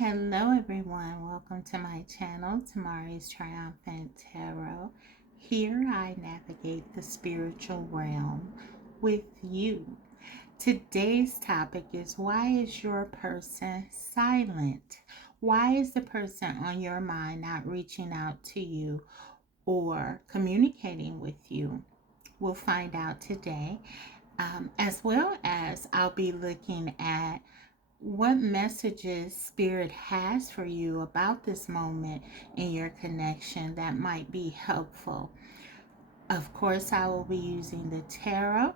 Hello everyone, welcome to my channel, Tamari's Triumphant Tarot. Here I navigate the spiritual realm with you. Today's topic is, why is your person silent? Why is the person on your mind not reaching out to you or communicating with you? We'll find out today. As well as I'll be looking at what messages Spirit has for you about this moment in your connection that might be helpful. Of course, I will be using the tarot.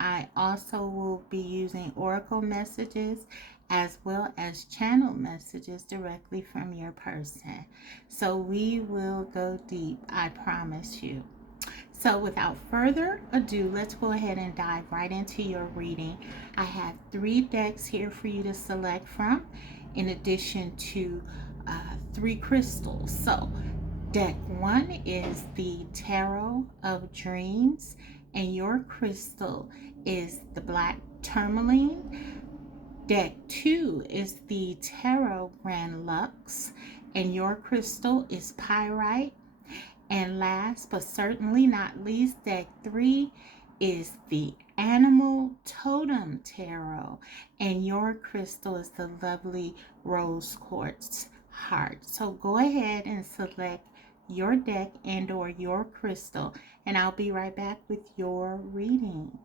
I also will be using oracle messages as well as channel messages directly from your person. So we will go deep, I promise you. So without further ado, let's go ahead and dive right into your reading. I have 3 decks here for you to select from, in addition to 3 crystals. So deck 1 is the Tarot of Dreams, and your crystal is the black tourmaline. Deck 2 is the Tarot Grand Lux, and your crystal is pyrite. And last but certainly not least, deck 3 is the Animal Totem Tarot, and your crystal is the lovely Rose Quartz Heart. So go ahead and select your deck and or your crystal, and I'll be right back with your reading.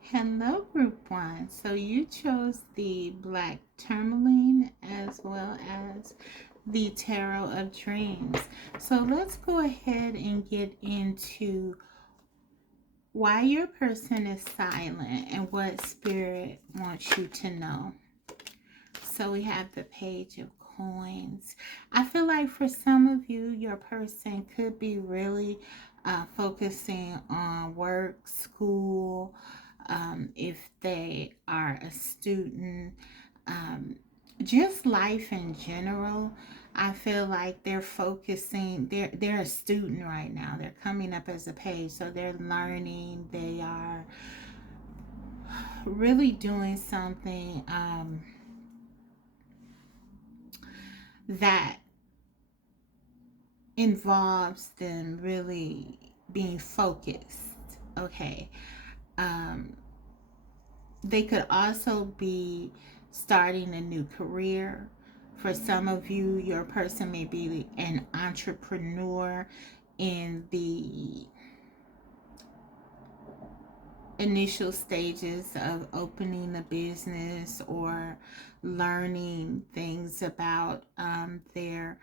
Hello group 1. So you chose the black tourmaline as well as the Tarot of Dreams. So let's go ahead and get into why your person is silent and what Spirit wants you to know. So we have the Page of Coins. I feel like for some of you, your person could be really focusing on work, school, if they are a student, just life in general. I feel like they're focusing, they're a student right now. They're coming up as a page, so they're learning. They are really doing something that involves them really being focused. Okay. They could also be starting a new career. For some of you, your person may be an entrepreneur in the initial stages of opening a business or learning things about their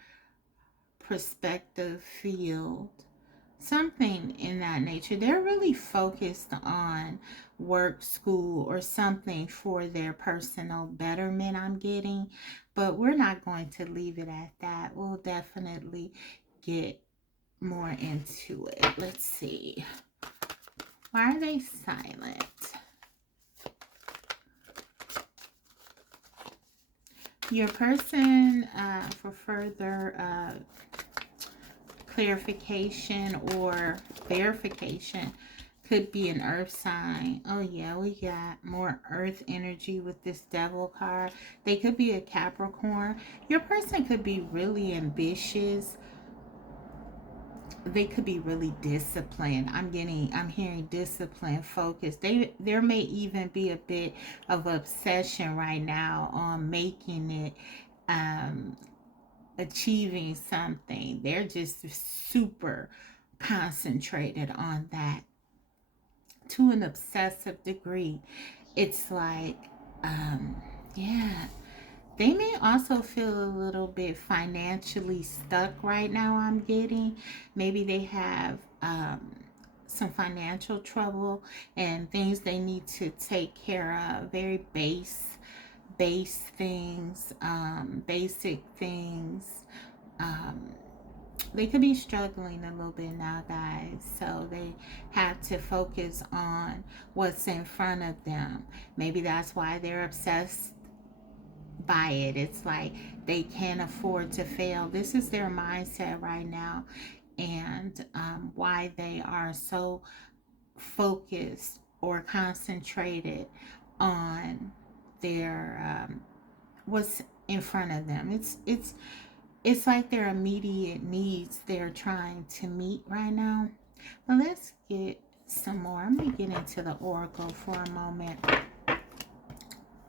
prospective field, something in that nature. They're really focused on work, school, or something for their personal betterment, I'm getting. But we're not going to leave it at that. We'll definitely get more into it. Let's see. Why are they silent? Your person, for further clarification or verification, could be an earth sign. Oh yeah, we got more earth energy with this Devil card. They could be a Capricorn. Your person could be really ambitious. They could be really disciplined. I'm hearing discipline, focus. There may even be a bit of obsession right now on making it, achieving something. They're just super concentrated on that to an obsessive degree. It's like, yeah. They may also feel a little bit financially stuck right now, I'm getting. Maybe they have some financial trouble and things they need to take care of. Very base things, basic things. They could be struggling a little bit now, guys. So they have to focus on what's in front of them. Maybe that's why they're obsessed by it. It's like they can't afford to fail. This is their mindset right now, and why they are so focused or concentrated on their what's in front of them. It's like their immediate needs they're trying to meet right now. But let's get some more. I'm going to get into the oracle for a moment.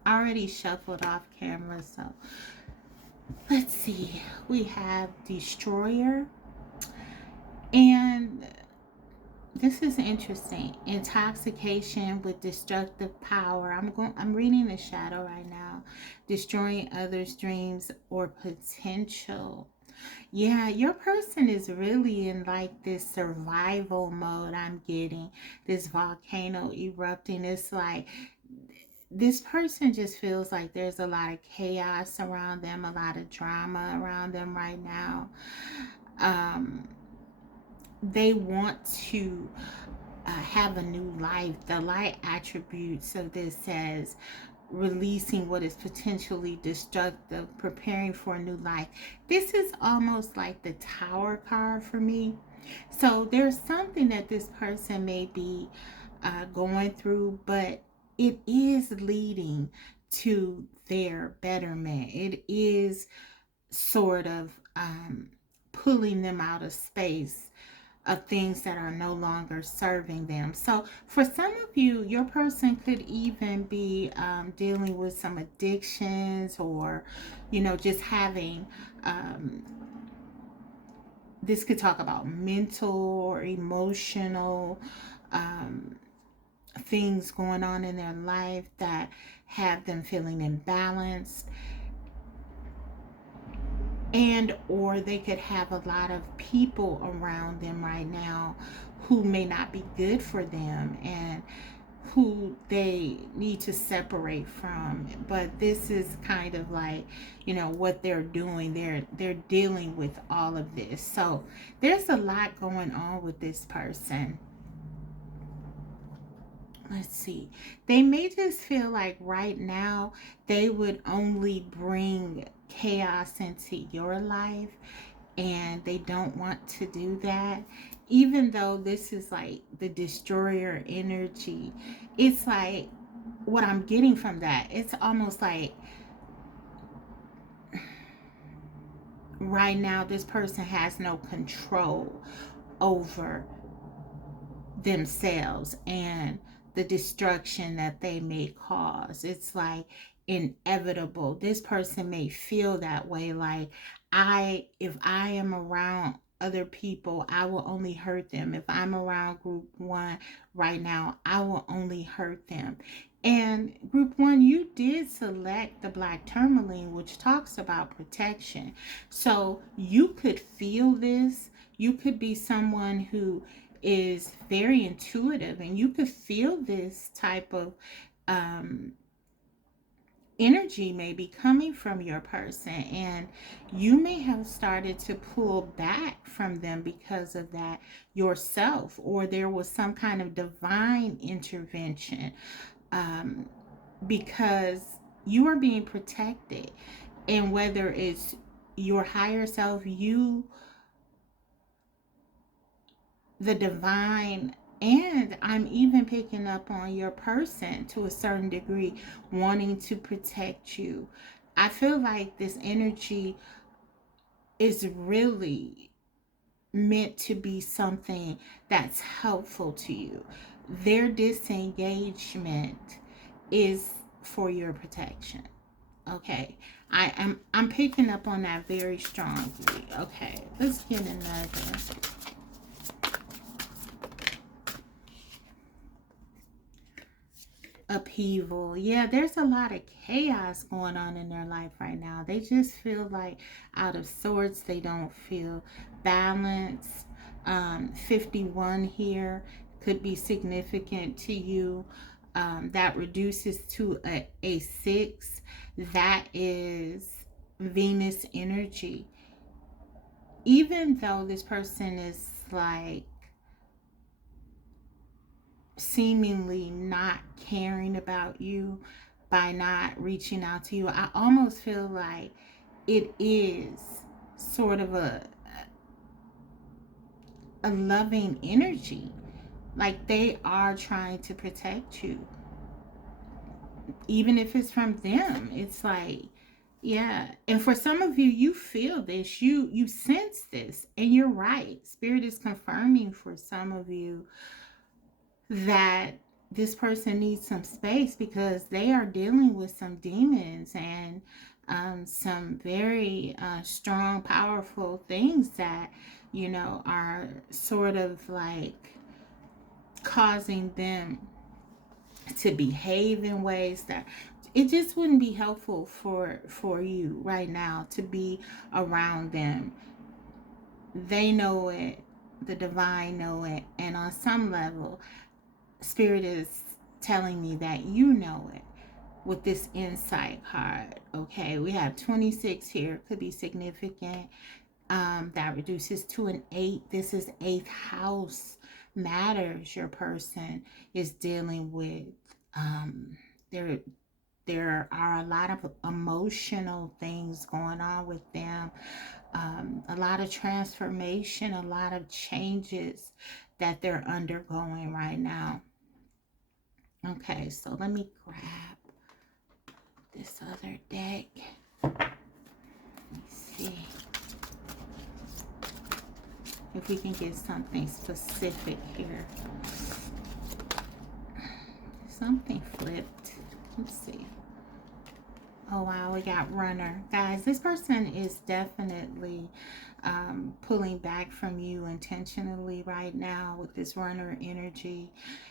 I already shuffled off camera, so let's see. We have Destroyer, and this is interesting. Intoxication with destructive power. I'm reading the shadow right now. Destroying others' dreams or potential. Yeah, your person is really in like this survival mode. I'm getting this volcano erupting. It's like this person just feels like there's a lot of chaos around them, a lot of drama around them right now. They want to have a new life. The light attributes of this says releasing what is potentially destructive, preparing for a new life. This is almost like the Tower card for me. So there's something that this person may be going through, but it is leading to their betterment. It is sort of pulling them out of space of things that are no longer serving them. So for some of you, your person could even be dealing with some addictions, or just having this could talk about mental or emotional things going on in their life that have them feeling imbalanced, and or they could have a lot of people around them right now who may not be good for them and who they need to separate from. But this is kind of like what they're doing. They're dealing with all of this. So there's a lot going on with this person. Let's see. They may just feel like right now they would only bring chaos into your life, and they don't want to do that. Even though this is like the destroyer energy, it's like what I'm getting from that, it's almost like right now this person has no control over themselves and the destruction that they may cause. It's like inevitable. This person may feel that way, like if I am around other people, I will only hurt them. If I'm around group one right now, I will only hurt them. And group one, you did select the black tourmaline, which talks about protection. So you could feel this. You could be someone who is very intuitive, and you could feel this type of energy may be coming from your person, and you may have started to pull back from them because of that yourself, or there was some kind of divine intervention because you are being protected. And whether it's your higher self, you, the divine, and I'm even picking up on your person to a certain degree wanting to protect you. I feel like this energy is really meant to be something that's helpful to you. Their disengagement is for your protection. Okay, I'm picking up on that very strongly. Okay, let's get another. Upheaval. Yeah, there's a lot of chaos going on in their life right now. They just feel like out of sorts. They don't feel balanced. 51 here could be significant to you. That reduces to a 6. That is Venus energy. Even though this person is like seemingly not caring about you by not reaching out to you, I almost feel like it is sort of a loving energy. Like they are trying to protect you. Even if it's from them, it's like Yeah. And for some of you, you feel this, you sense this, and you're right. Spirit is confirming for some of you that this person needs some space because they are dealing with some demons and some very strong, powerful things that, are sort of like causing them to behave in ways that it just wouldn't be helpful for you right now to be around them. They know it, the divine know it, and on some level spirit is telling me that you know it with this insight card. Okay, we have 26 here, could be significant. That reduces to an 8. This is 8th house matters. Your person is dealing with there there are a lot of emotional things going on with them, a lot of transformation, a lot of changes that they're undergoing right now. Okay, so let me grab this other deck. Let's see if we can get something specific here. Something flipped. Let's see. Oh wow, we got runner. Guys, this person is definitely pulling back from you intentionally right now with this runner energy.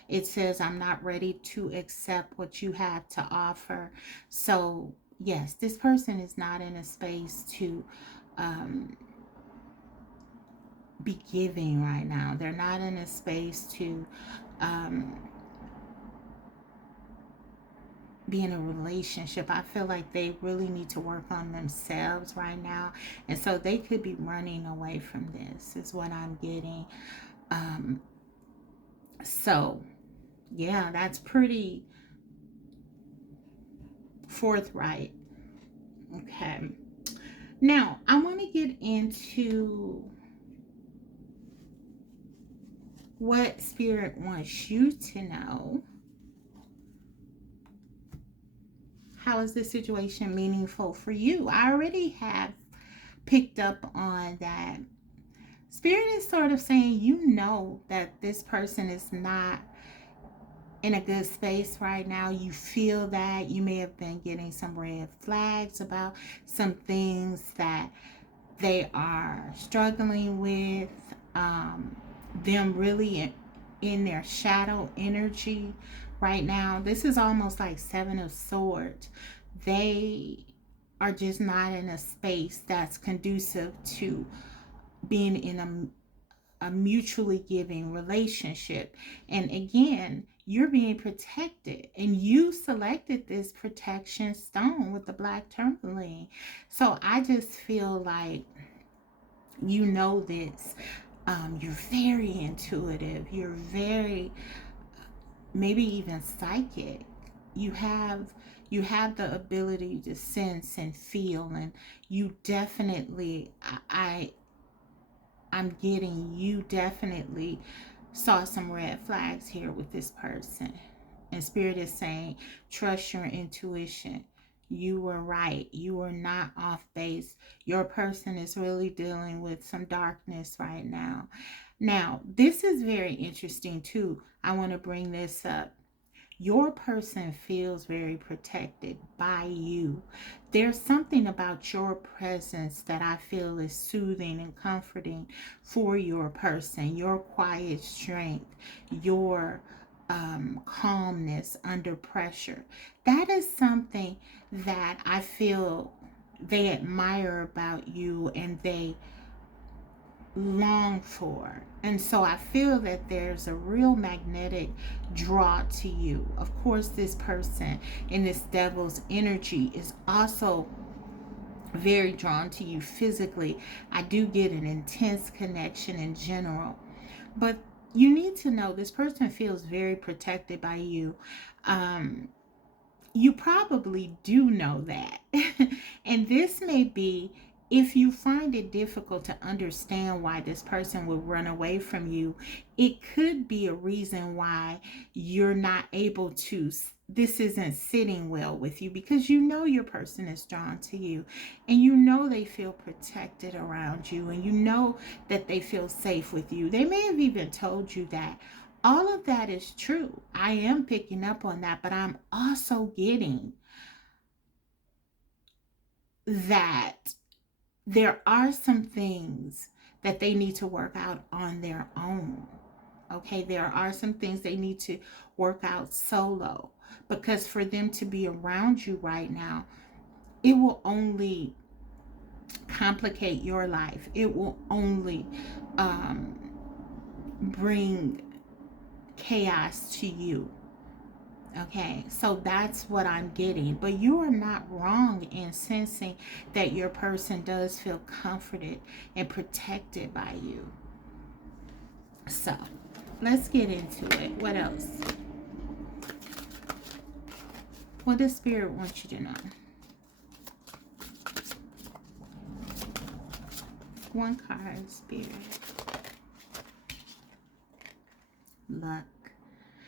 It says, I'm not ready to accept what you have to offer. So yes, this person is not in a space to be giving right now. They're not in a space to be in a relationship. I feel like they really need to work on themselves right now, and so they could be running away from this is what I'm getting. So yeah, that's pretty forthright. Okay, now I want to get into what spirit wants you to know. How is this situation meaningful for you? I already have picked up on that. Spirit is sort of saying, that this person is not in a good space right now. You feel that you may have been getting some red flags about some things that they are struggling with, them really in their shadow energy right now. This is almost like Seven of Swords. They are just not in a space that's conducive to being in a mutually giving relationship. And again, you're being protected, and you selected this protection stone with the black tourmaline. So I just feel like this. You're very intuitive. You're very, maybe even psychic. You have the ability to sense and feel, and you definitely, I'm getting, you definitely saw some red flags here with this person. And spirit is saying, trust your intuition. You were right. You were not off base. Your person is really dealing with some darkness right now. Now, this is very interesting too. I want to bring this up. Your person feels very protected by you. There's something about your presence that I feel is soothing and comforting for your person. Your quiet strength, your calmness under pressure. That is something that I feel they admire about you and they long for. And so I feel that there's a real magnetic draw to you. Of course, this person in this devil's energy is also very drawn to you physically. I do get an intense connection in general. But you need to know this person feels very protected by you. You probably do know that. And this may be, if you find it difficult to understand why this person would run away from you, it could be a reason why you're not able to this isn't sitting well with you, because you know your person is drawn to you, and you know they feel protected around you, and you know that they feel safe with you. They may have even told you that. All of that is true. I am picking up on that, but I'm also getting that there are some things that they need to work out on their own. Okay, there are some things they need to work out solo, because for them to be around you right now, it will only complicate your life. It will only bring chaos to you. Okay, so that's what I'm getting. But you are not wrong in sensing that your person does feel comforted and protected by you. So let's get into it. What else? What does Spirit want you to know? One card, Spirit. Luck.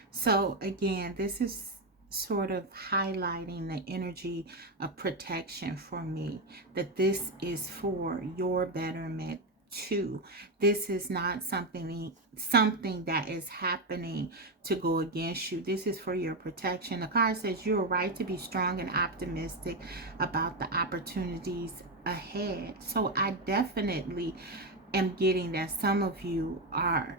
So again, this is sort of highlighting the energy of protection for me, that this is for your betterment too. This is not something that is happening to go against you. This is for your protection. The card says you're right to be strong and optimistic about the opportunities ahead. So I definitely am getting that some of you are,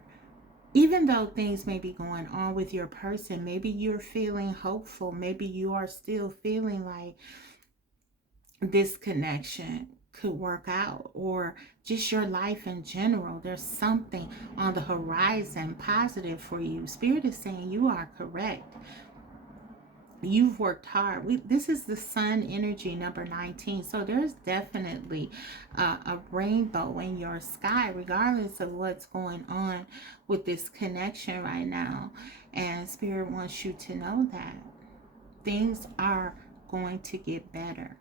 even though things may be going on with your person, maybe you're feeling hopeful. Maybe you are still feeling like this connection could work out, or just your life in general. There's something on the horizon positive for you. Spirit is saying you are correct. You've worked hard. This is the sun energy, number 19. So there's definitely a rainbow in your sky, regardless of what's going on with this connection right now. And Spirit wants you to know that things are going to get better.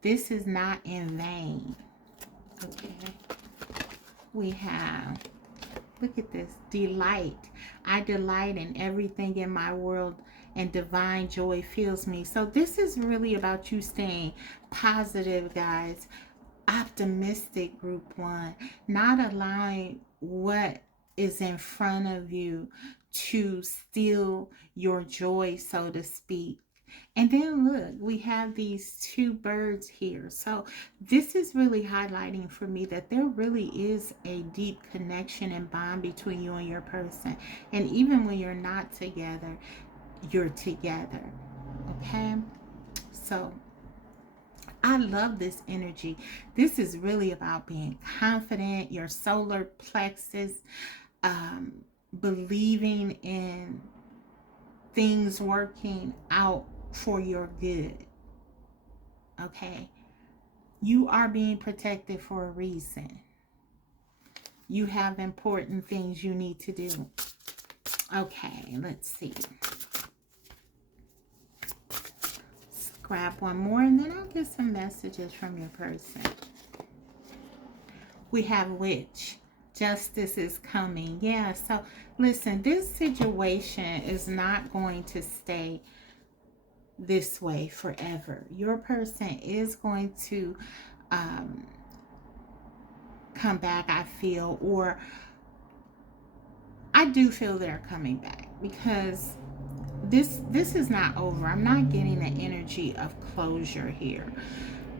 This is not in vain. Okay. We have, look at this, delight. I delight in everything in my world, and divine joy fills me. So this is really about you staying positive, guys. Optimistic, group one. Not allowing what is in front of you to steal your joy, so to speak. And then look, we have these two birds here. So this is really highlighting for me that there really is a deep connection and bond between you and your person. And even when you're not together, you're together. Okay? So I love this energy. This is really about being confident, your solar plexus, believing in things working out for your good. Okay? You are being protected for a reason. You have important things you need to do. Okay, let's see. Let's grab one more, and then I'll get some messages from your person. We have witch. Justice is coming. Yeah, so listen, this situation is not going to stay this way forever. Your person is going to come back, I feel, or I do feel they're coming back, because this is not over. I'm not getting the energy of closure here.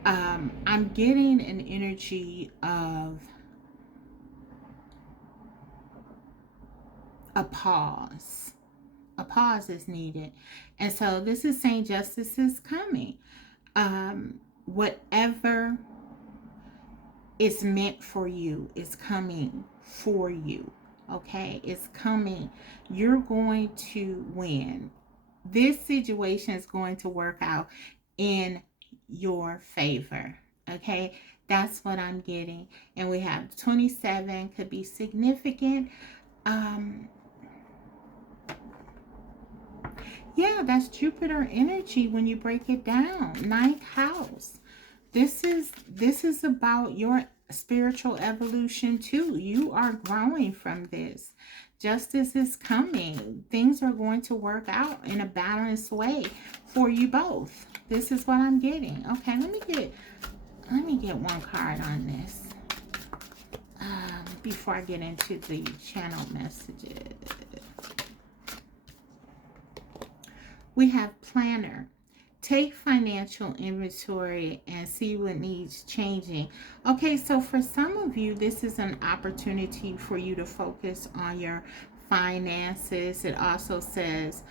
I'm getting an energy of a pause. A pause is needed. And so this is saying justice is coming. Whatever is meant for you is coming for you. Okay? It's coming. You're going to win. This situation is going to work out in your favor. Okay? That's what I'm getting. And we have 27, could be significant. Yeah, that's Jupiter energy when you break it down. 9th house. This is about your spiritual evolution too. You are growing from this. Justice is coming. Things are going to work out in a balanced way for you both. This is what I'm getting. Okay, let me get one card on this before I get into the channel messages. We have planner. Take financial inventory and see what needs changing. Okay, so for some of you, this is an opportunity for you to focus on your finances. It also says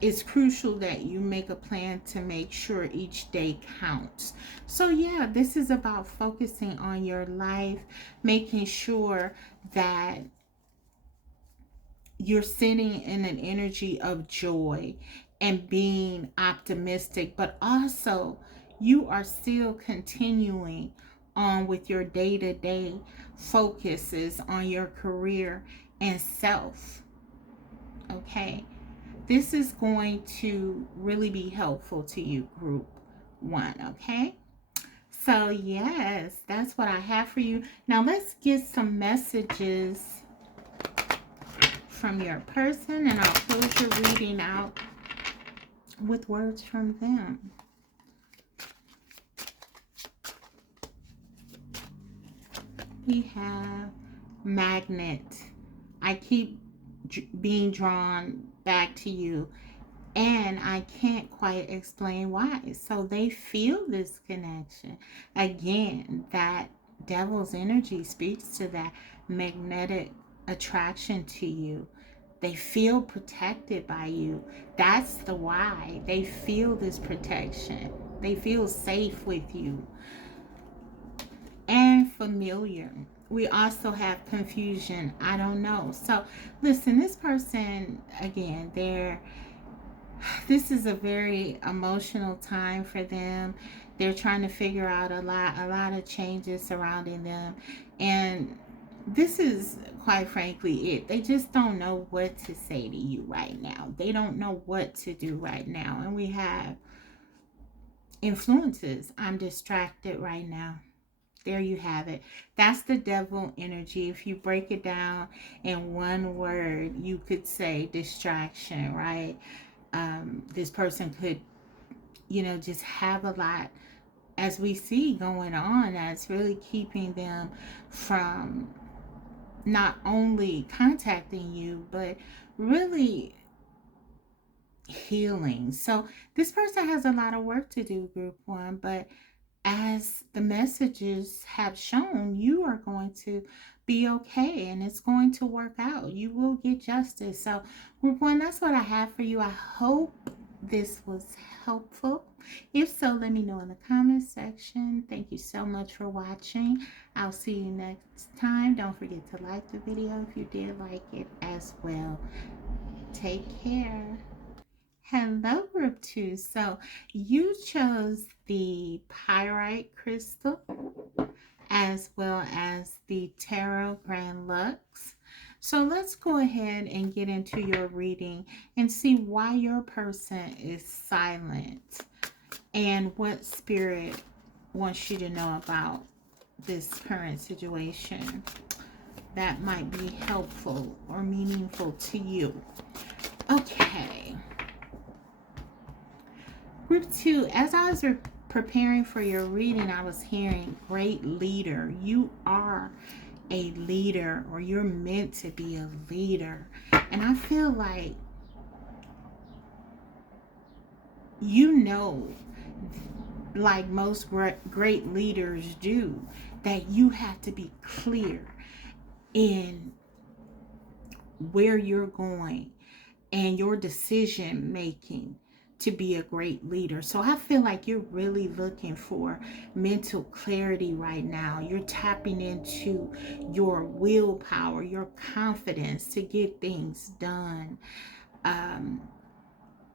it's crucial that you make a plan to make sure each day counts. So yeah, this is about focusing on your life, making sure that you're sitting in an energy of joy and being optimistic, but also you are still continuing on with your day-to-day focuses on your career and self. Okay, this is going to really be helpful to you, group 1. Okay, so yes, that's what I have for you. Now let's get some messages from your person, and I'll close your reading out with words from them. We have magnet. I keep being drawn back to you, and I can't quite explain why. So they feel this connection. Again, that devil's energy speaks to that magnetic attraction to you. They feel protected by you. That's the why. They feel this protection. They feel safe with you. And familiar. We also have confusion. I don't know. So listen, this person, again, this is a very emotional time for them. They're trying to figure out a lot of changes surrounding them. And this is quite frankly it. They just don't know what to say to you right now. They don't know what to do right now. And we have influences. I'm distracted right now. There you have it. That's the devil energy. If you break it down in one word, you could say distraction, right? This person could, just have a lot, as we see, going on, that's really keeping them from not only contacting you, but really healing. So this person has a lot of work to do, group 1, but as the messages have shown, you are going to be okay and it's going to work out. You will get justice. So group 1, that's what I have for you. I hope this was helpful. If so, let me know in the comment section. Thank you so much for watching. I'll see you next time. Don't forget to like the video if you did like it as well. Take care. Hello, group 2. So you chose the pyrite crystal as well as the tarot grand lux. So let's go ahead and get into your reading and see why your person is silent and what spirit wants you to know about this current situation that might be helpful or meaningful to you. Okay. Group 2, as I was preparing for your reading, I was hearing great leader. You are a leader, or you're meant to be a leader. And I feel like like most great leaders do, that you have to be clear in where you're going and your decision making to be a great leader. So I feel like you're really looking for mental clarity right now. You're tapping into your willpower, your confidence to get things done.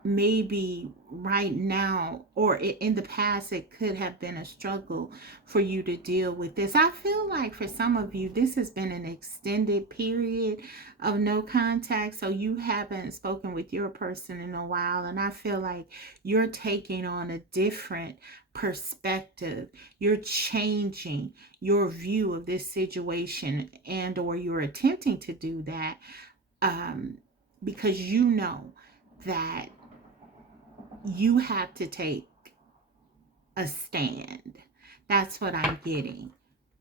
Maybe right now or in the past, it could have been a struggle for you to deal with this. I feel like for some of you, this has been an extended period of no contact, so you haven't spoken with your person in a while, and I feel like you're taking on a different perspective. You're changing your view of this situation, and or you're attempting to do that, um, because you know that you have to take a stand. That's what I'm getting.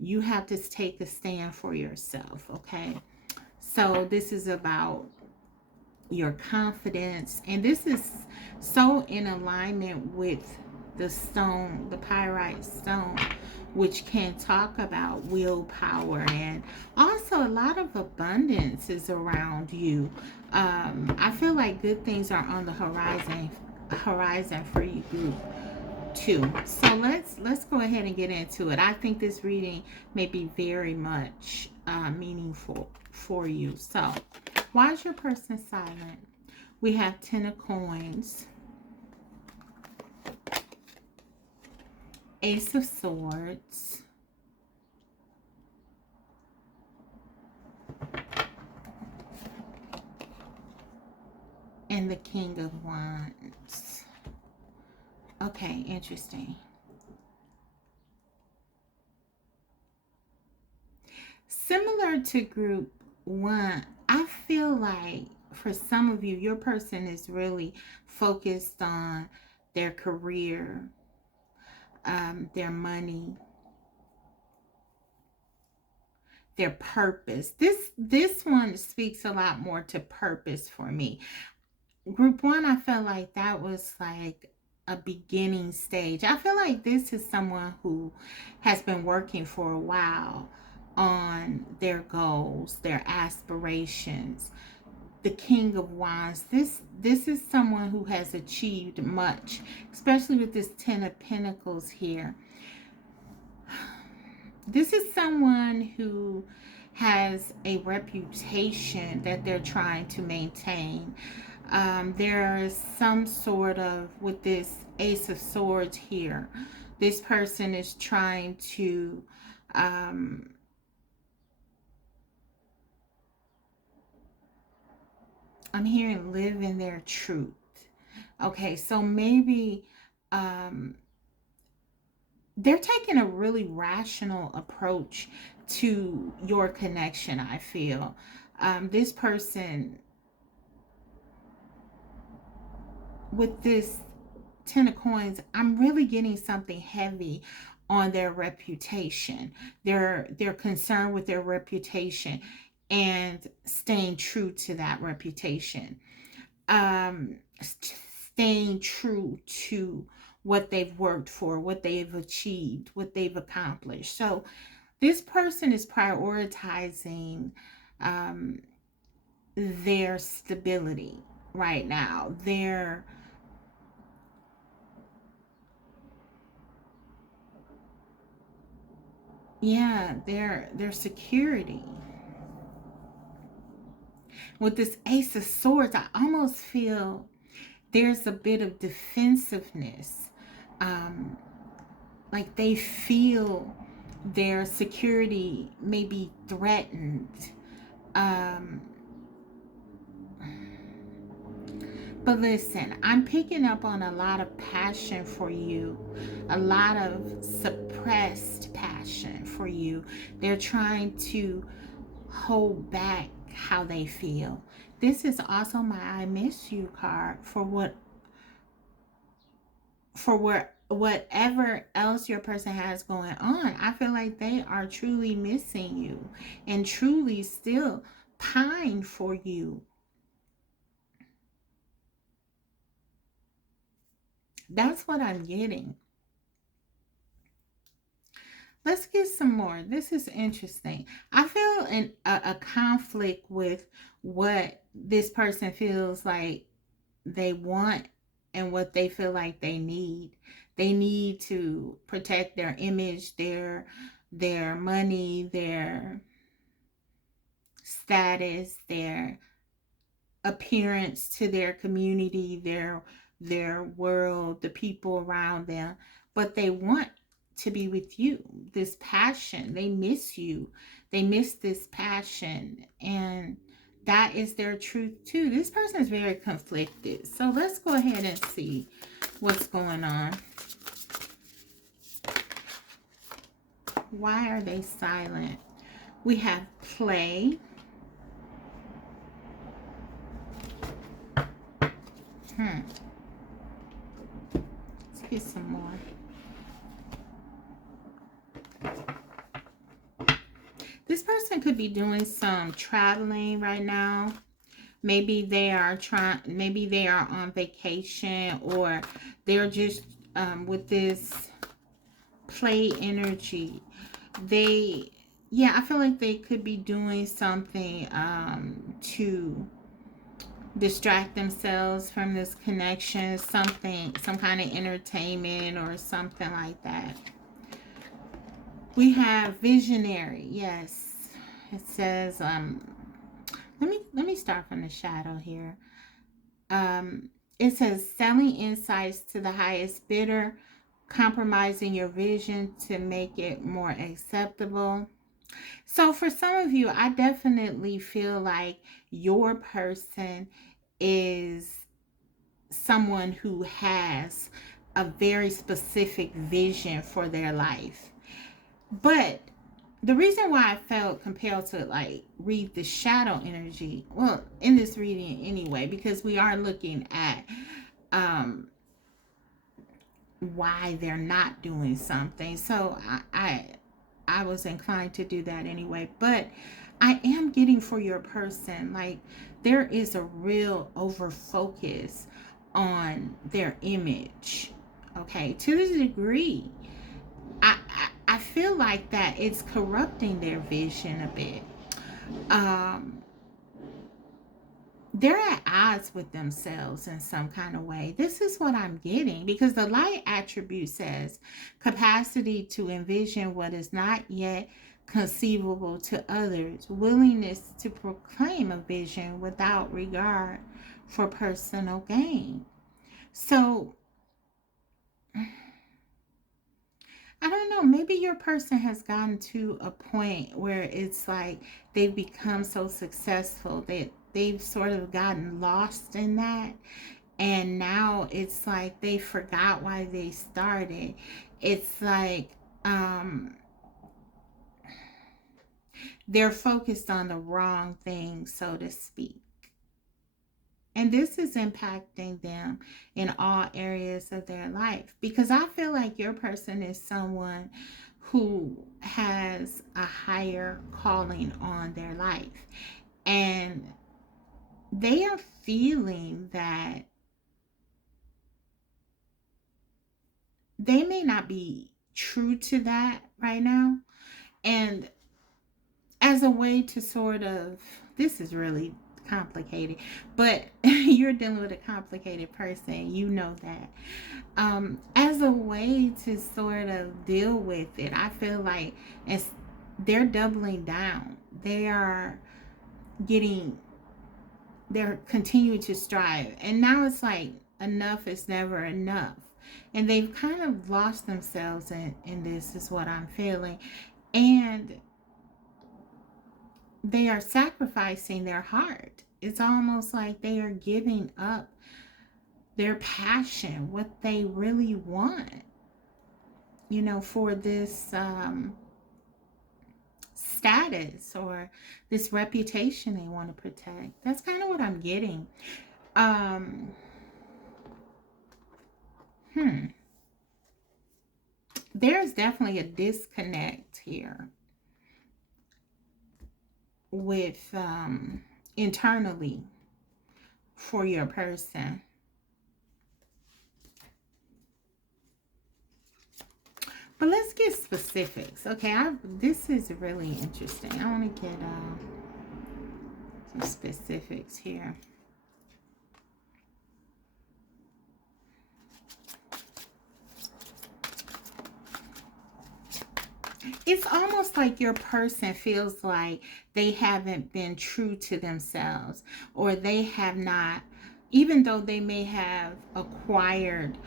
You have to take a stand for yourself, okay? So this is about your confidence, and this is so in alignment with the stone, the pyrite stone, which can talk about willpower, and also a lot of abundance is around you. I feel like good things are on the horizon for you, group two. So let's go ahead and get into it. I think this reading may be very much meaningful for you. So why is your person silent? We have 10 of coins, Ace of Swords, and the King of Wands. Okay, interesting. Similar to group one, I feel like for some of you, your person is really focused on their career, their money, their purpose. This one speaks a lot more to purpose for me. Group one, I felt like that was like a beginning stage. I feel like this is someone who has been working for a while on their goals, their aspirations. The King of Wands, this is someone who has achieved much, especially with this 10 of Pentacles here. This is someone who has a reputation that they're trying to maintain. There is some sort of, with this Ace of Swords here, this person is trying to I'm hearing live in their truth. Okay, so maybe they're taking a really rational approach to your connection, I feel. This person, with this 10 of coins, I'm really getting something heavy on their reputation. They're concerned with their reputation and staying true to that reputation. Staying true to what they've worked for, what they've achieved, what they've accomplished. So this person is prioritizing their stability right now. Their security. With this Ace of Swords, I almost feel there's a bit of defensiveness. Like they feel their security may be threatened. But listen, I'm picking up on a lot of passion for you, a lot of suppressed passion for you. They're trying to hold back how they feel. This is also my I miss you card for whatever else your person has going on. I feel like they are truly missing you and truly still pine for you. That's what I'm getting. Let's get some more. This is interesting. I feel a conflict with what this person feels like they want and what they feel like they need. They need to protect their image, their money, their status, their appearance to their community, their world, the people around them, but they want to be with you. This passion, they miss you. They miss this passion, and that is their truth too. This person is very conflicted. So let's go ahead and see what's going on. Why are they silent? We have play. Let's get some more. This person could be doing some traveling right now. Maybe they are on vacation, or they're just with this play energy. I feel like they could be doing something to distract themselves from this connection, some kind of entertainment or something like that. We have visionary. Yes, it says let me start from the shadow here. It says selling insights to the highest bidder, compromising your vision to make it more acceptable. So for some of you, I definitely feel like your person is someone who has a very specific vision for their life. But the reason why I felt compelled to like read the shadow energy, well, in this reading anyway, because we are looking at why they're not doing something. So I was inclined to do that anyway. But I am getting for your person, like, there is a real over focus on their image. Okay, to the degree I feel like that it's corrupting their vision a bit. They're at odds with themselves in some kind of way. This is what I'm getting, because the light attribute says capacity to envision what is not yet conceivable to others, willingness to proclaim a vision without regard for personal gain. So I don't know, maybe your person has gotten to a point where it's like they've become so successful that they've sort of gotten lost in that. And now it's like they forgot why they started. It's like they're focused on the wrong thing, so to speak. And this is impacting them in all areas of their life, because I feel like your person is someone who has a higher calling on their life. And they are feeling that they may not be true to that right now. And as a way to sort of, this is really complicated, but you're dealing with a complicated person, you know that. As a way to sort of deal with it, I feel like they're doubling down. They're continuing to strive. And now it's like enough is never enough. And they've kind of lost themselves in this, is what I'm feeling. And they are sacrificing their heart. It's almost like they are giving up their passion, what they really want, for this status or this reputation they want to protect. That's kind of what I'm getting. There's definitely a disconnect here with internally for your person. But let's get specifics. Okay, this is really interesting. I want to get some specifics here. It's almost like your person feels like they haven't been true to themselves, or they have not, even though they may have acquired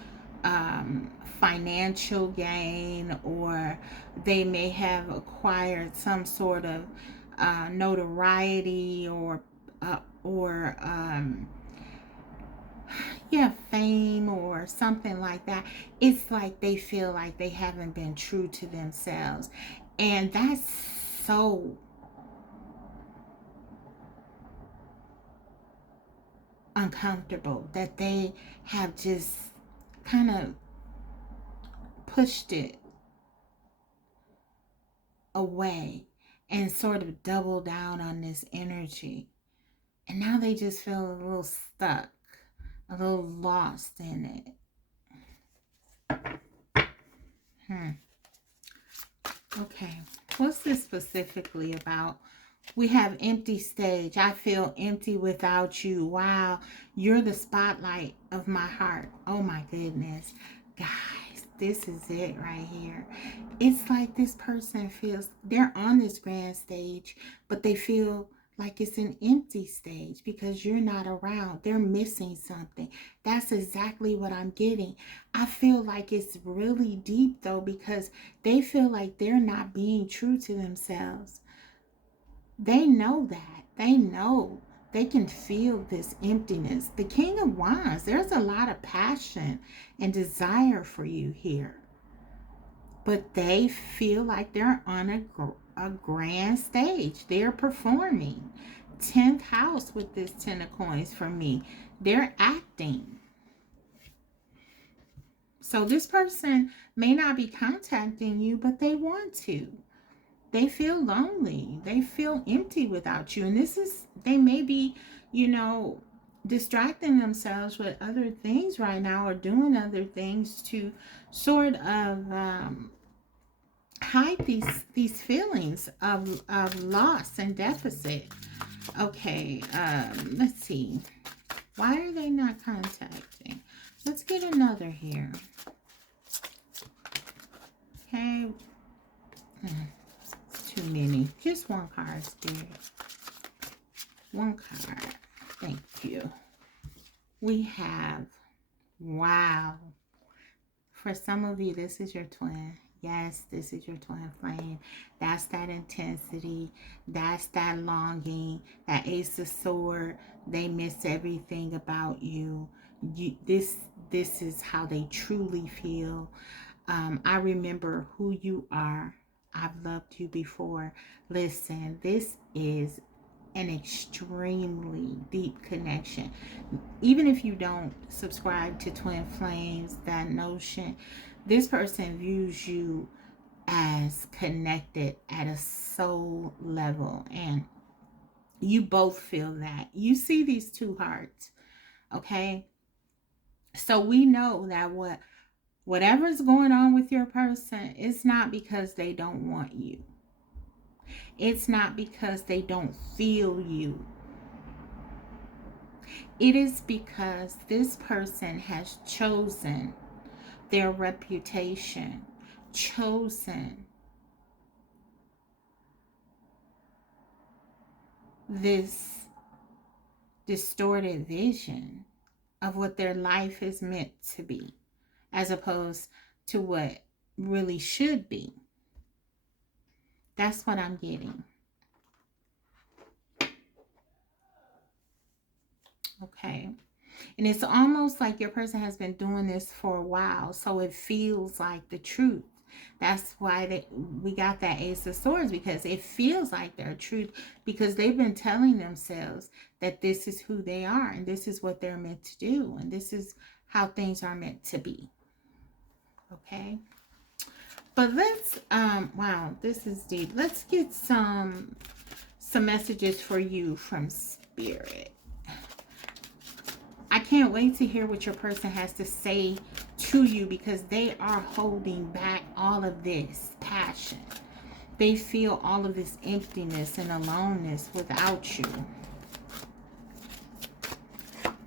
financial gain, or they may have acquired some sort of notoriety or fame or something like that. It's like they feel like they haven't been true to themselves. And that's so uncomfortable that they have just kind of pushed it away and sort of double down on this energy. And now they just feel a little stuck, a little lost in it. Okay, what's this specifically about? We have empty stage. I feel empty without you. Wow, you're the spotlight of my heart. Oh my goodness. Guys, this is it right here. It's like this person feels they're on this grand stage, but they feel like it's an empty stage because you're not around. They're missing something. That's exactly what I'm getting. I feel like it's really deep though, because they feel like they're not being true to themselves. They know that. They know. They can feel this emptiness. The King of Wands, there's a lot of passion and desire for you here. But they feel like they're on a grand stage. They're performing. 10th house with this 10 of coins for me. They're acting. So this person may not be contacting you, but they want to. They feel lonely. They feel empty without you. And they may be, distracting themselves with other things right now or doing other things to sort of hide these feelings of loss and deficit. Okay, let's see. Why are they not contacting? Let's get another here. Okay. Too many. Just one card, Spirit. One card. Thank you. We have, wow. For some of you, this is your twin. Yes, this is your twin flame. That's that intensity. That's that longing. That Ace of Sword. They miss everything about you. This is how they truly feel. I remember who you are. I've loved you before. Listen, this is an extremely deep connection. Even if you don't subscribe to twin flames, that notion, this person views you as connected at a soul level, and you both feel that. You see these two hearts, okay? So we know that whatever's going on with your person, it's not because they don't want you. It's not because they don't feel you. It is because this person has chosen their reputation, chosen this distorted vision of what their life is meant to be, as opposed to what really should be. That's what I'm getting. Okay. And it's almost like your person has been doing this for a while, so it feels like the truth. That's why we got that Ace of Swords, because it feels like their truth, because they've been telling themselves that this is who they are and this is what they're meant to do and this is how things are meant to be. Okay. But let's, wow, this is deep. Let's get some messages for you from Spirit. I can't wait to hear what your person has to say to you, because they are holding back all of this passion. They feel all of this emptiness and aloneness without you.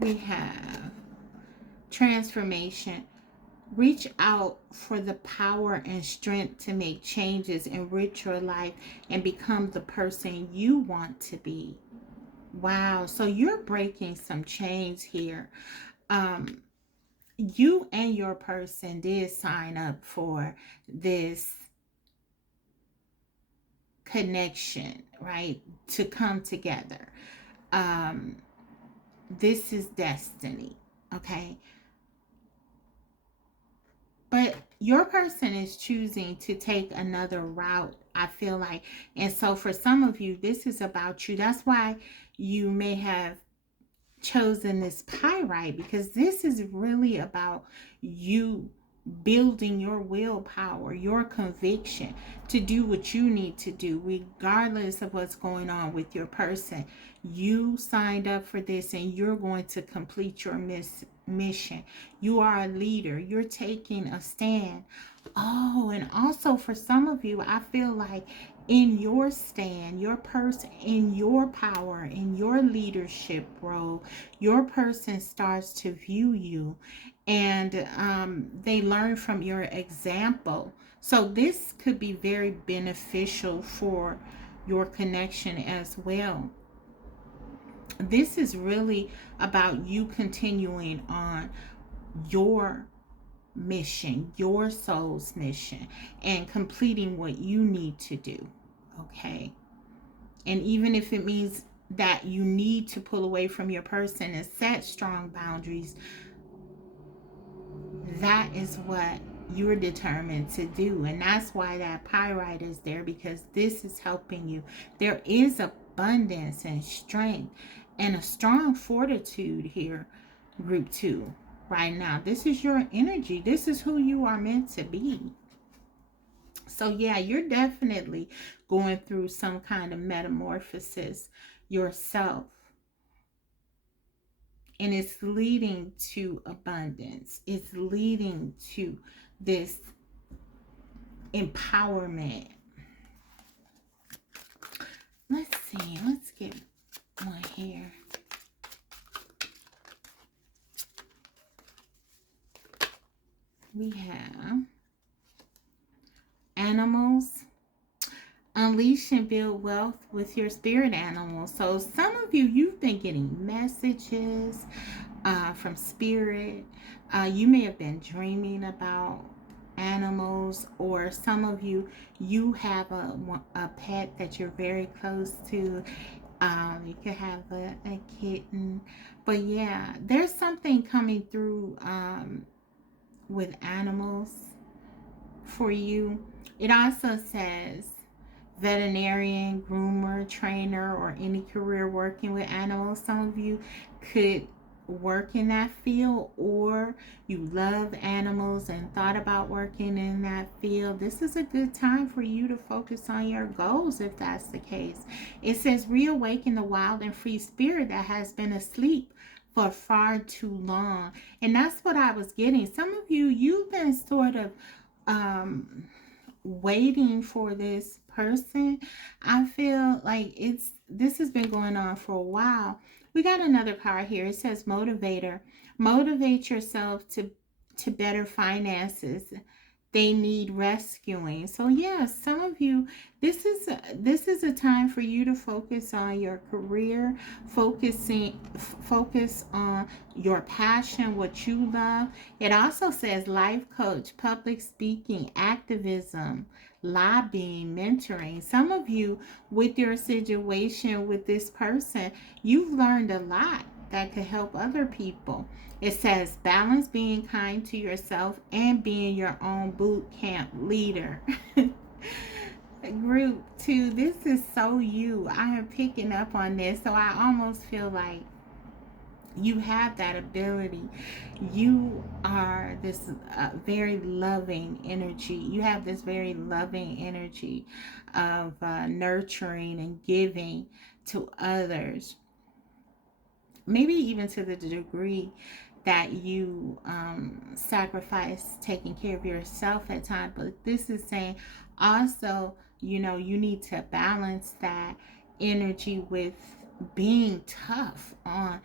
We have transformation. Reach out for the power and strength to make changes, enrich your life, and become the person you want to be. Wow, so you're breaking some chains here. You and your person did sign up for this connection, right? To come together. This is destiny, okay? But your person is choosing to take another route, I feel like. And so for some of you, this is about you. That's why you may have chosen this pyrite, because this is really about you building your willpower, your conviction to do what you need to do, regardless of what's going on with your person. You signed up for this and you're going to complete your mission. You are a leader, you're taking a stand. Oh, and also for some of you, I feel like in your stand, your person, in your power, in your leadership role, your person starts to view you, and they learn from your example. So this could be very beneficial for your connection as well. This is really about you continuing on your mission, your soul's mission, and completing what you need to do. Okay. And even if it means that you need to pull away from your person and set strong boundaries, that is what you're determined to do. And that's why that pyrite is there, because this is helping you. There is abundance and strength and a strong fortitude here, group 2, right now. This is your energy. This is who you are meant to be. So yeah, you're definitely going through some kind of metamorphosis yourself. And it's leading to abundance. It's leading to this empowerment. Let's see. Let's get one here. We have animals. Unleash and build wealth with your spirit animals. So some of you, you've been getting messages from spirit. You may have been dreaming about animals, or some of you, you have a pet that you're very close to. You could have a kitten. But yeah, there's something coming through with animals for you. It also says veterinarian, groomer, trainer, or any career working with animals. Some of you could work in that field, or you love animals and thought about working in that field. This is a good time for you to focus on your goals if that's the case. It says reawaken the wild and free spirit that has been asleep for far too long. And that's what I was getting. Some of you, you've been sort of waiting for this person. I feel like this has been going on for a while. We got another card here. It says motivator. Motivate yourself to better finances. They need rescuing. So yes, some of you, this is a time for you to focus on your career, focus on your passion, what you love. It also says life coach, public speaking, activism, lobbying, mentoring. Some of you, with your situation with this person, you've learned a lot that could help other people. It says balance being kind to yourself and being your own boot camp leader. Group 2, this is so you. I am picking up on this, so I almost feel like you have that ability. You are this very loving energy. You have this very loving energy of nurturing and giving to others. Maybe even to the degree that you sacrifice taking care of yourself at times. But this is saying also, you need to balance that energy with being tough on,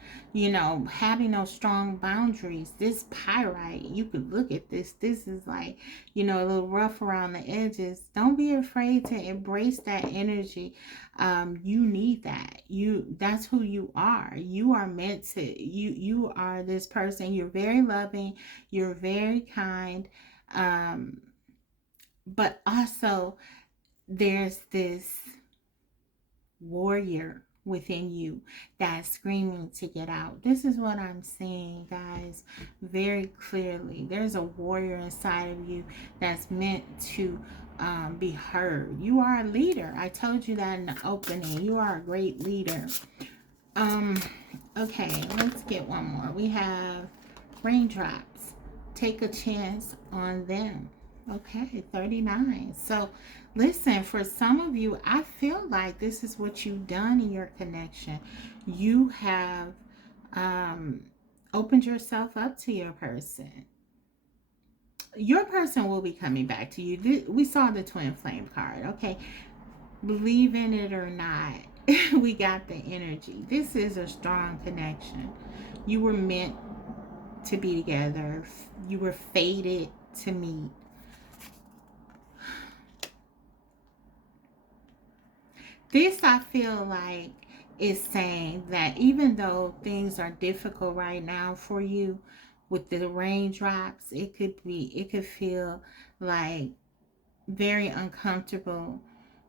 having those strong boundaries. This pyrite, you could look at this. This is like, a little rough around the edges. Don't be afraid to embrace that energy. You need that. That's who you are. You are meant to, you are this person. You're very loving. You're very kind. But also there's this warrior within you that's screaming to get out. This is what I'm seeing, guys, very clearly. There's a warrior inside of you that's meant to be heard. You are a leader. I told you that in the opening. You are a great leader. Okay, let's get one more. We have raindrops. Take a chance on them. Okay, 39. So listen, for some of you, I feel like this is what you've done in your connection. You have opened yourself up to your person. Your person will be coming back to you. We saw the twin flame card. Okay, believe in it or not, we got the energy. This is a strong connection. You were meant to be together. You were fated to meet. This, I feel like, is saying that even though things are difficult right now for you with the raindrops, it could feel like very uncomfortable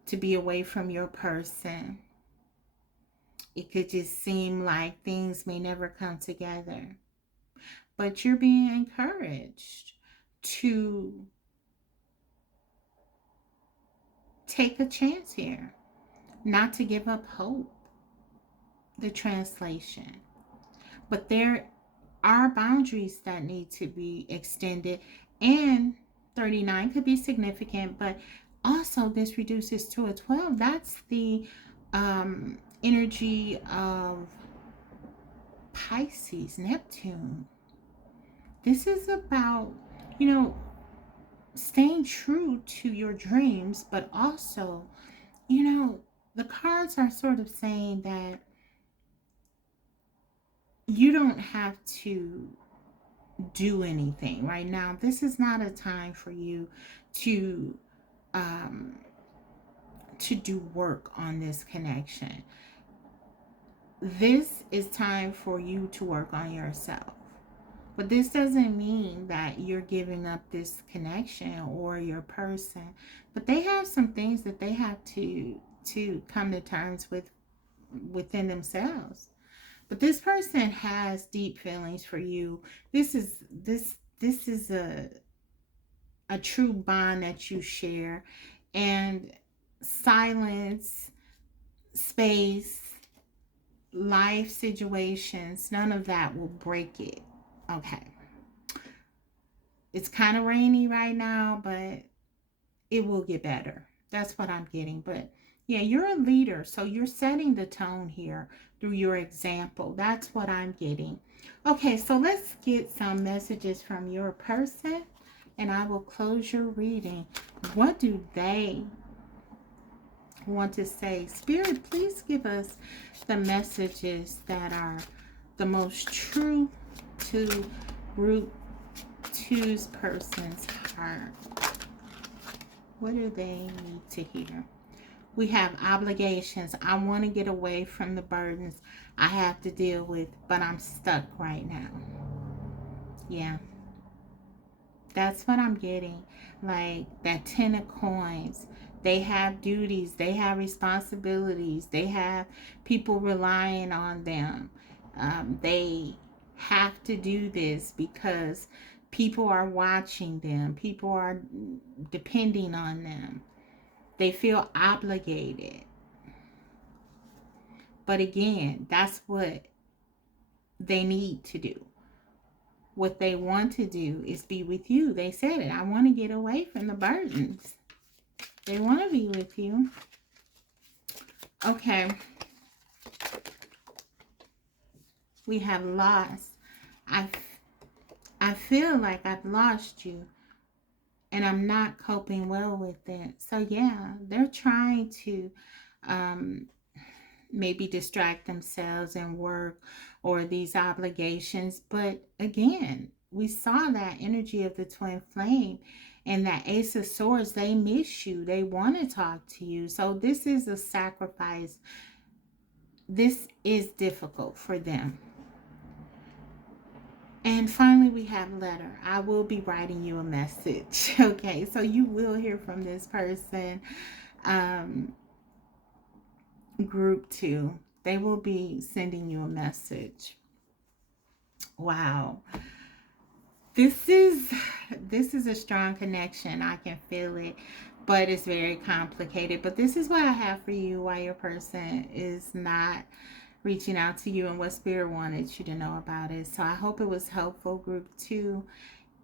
to be away from your person. It could just seem like things may never come together. But you're being encouraged to take a chance here, not to give up hope. The translation. But there are boundaries that need to be extended, and 39 could be significant, but also this reduces to a 12. That's the energy of Pisces, Neptune. This is about, staying true to your dreams, but also, the cards are sort of saying that you don't have to do anything right now. This is not a time for you to do work on this connection. This is time for you to work on yourself. But this doesn't mean that you're giving up this connection or your person. But they have some things that they have to come to terms with within themselves. But this person has deep feelings for you. This is a true bond that you share. And silence, space, life situations, none of that will break it. Okay. It's kind of rainy right now, but it will get better. That's what I'm getting. But yeah, you're a leader, so you're setting the tone here through your example. That's what I'm getting. Okay, so let's get some messages from your person, and I will close your reading. What do they want to say? Spirit, please give us the messages that are the most true to Group 2's person's heart. What do they need to hear? We have obligations. I want to get away from the burdens I have to deal with, but I'm stuck right now. Yeah. That's what I'm getting. Like that 10 of coins. They have duties. They have responsibilities. They have people relying on them. They have to do this because people are watching them. People are depending on them. They feel obligated. But again, that's what they need to do. What they want to do is be with you. They said it. I want to get away from the burdens. They want to be with you. Okay. We have lost. I feel like I've lost you. And I'm not coping well with it. So yeah, they're trying to maybe distract themselves and work or these obligations. But again, we saw that energy of the twin flame and that Ace of Swords. They miss you. They want to talk to you. So this is a sacrifice. This is difficult for them. And finally, we have letter. I will be writing you a message. Okay, so you will hear from this person. Group 2. They will be sending you a message. Wow. This is a strong connection. I can feel it, but it's very complicated. But this is what I have for you, why your person is not reaching out to you and what spirit wanted you to know about it. So I hope it was helpful, group 2.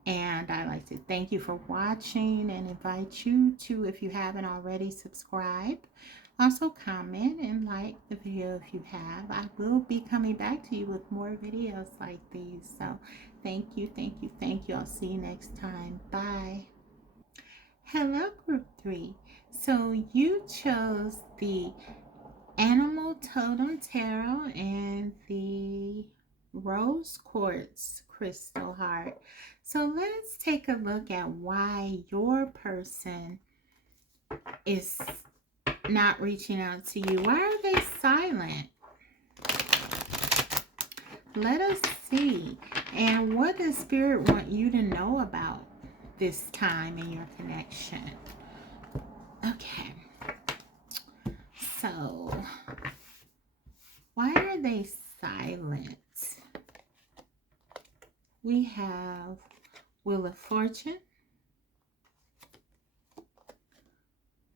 And I'd like to thank you for watching and invite you to, if you haven't already, subscribe. Also comment and like the video if you have. I will be coming back to you with more videos like these. So thank you, thank you, thank you. I'll see you next time. Bye. Hello, group 3. So you chose the Animal Totem Tarot and the Rose Quartz Crystal Heart. So let's take a look at why your person is not reaching out to you. Why are they silent? Let us see. And what does Spirit want you to know about this time in your connection? Okay. So, why are they silent? We have Wheel of Fortune,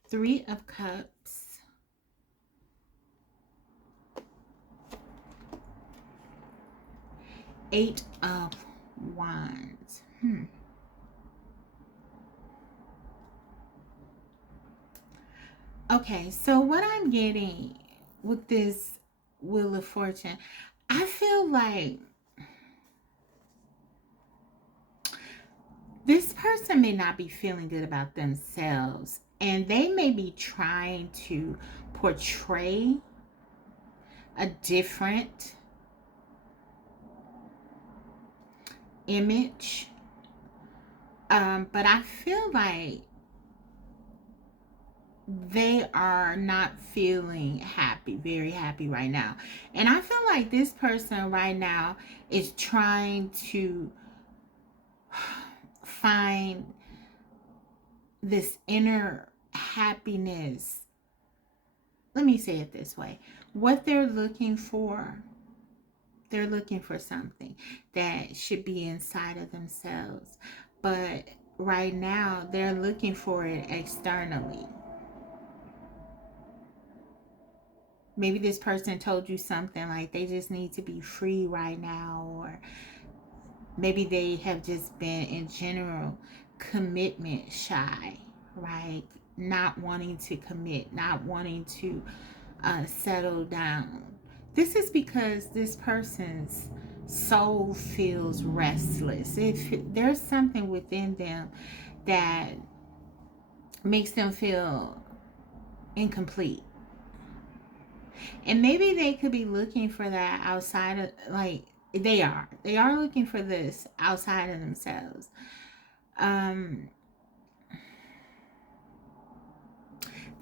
3 of Cups, Eight of Wands. Okay, so what I'm getting with this Wheel of Fortune, I feel like this person may not be feeling good about themselves, and they may be trying to portray a different image. But I feel like they are not feeling happy, very happy right now. And I feel like this person right now is trying to find this inner happiness. Let me say it this way. What they're looking for something that should be inside of themselves. But right now, they're looking for it externally. Maybe this person told you something like they just need to be free right now, or maybe they have just been in general commitment shy, right? Not wanting to commit, not wanting to settle down. This is because this person's soul feels restless. If there's something within them that makes them feel incomplete. And maybe they could be looking for that outside of, like, they are looking for this outside of themselves.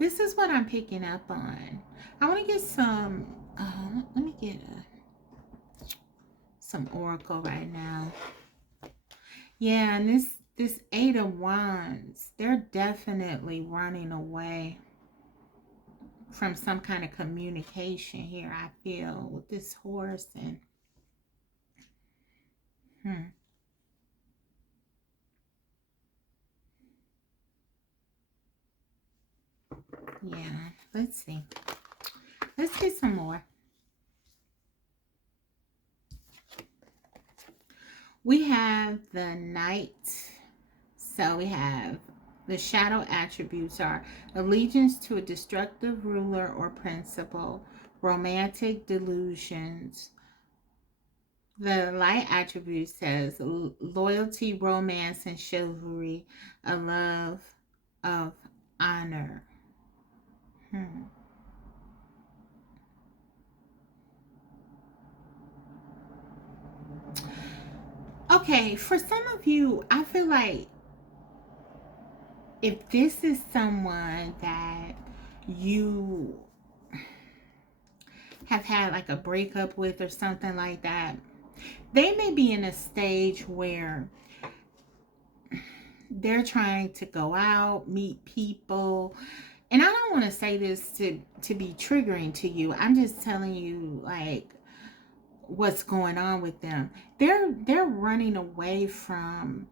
This is what I'm picking up on. I want to get some, let me get some oracle right now. Yeah, and this 8 of Wands, they're definitely running away from some kind of communication here, I feel, with this horse. And yeah, let's see. Let's get some more. We have the Knight. So we have the shadow attributes are allegiance to a destructive ruler or principle, romantic delusions. The light attribute says loyalty, romance, and chivalry, a love of honor. Okay, for some of you, I feel like if this is someone that you have had like a breakup with or something like that, they may be in a stage where they're trying to go out, meet people, and I don't want to say this to be triggering to you. I'm just telling you like what's going on with them. They're running away from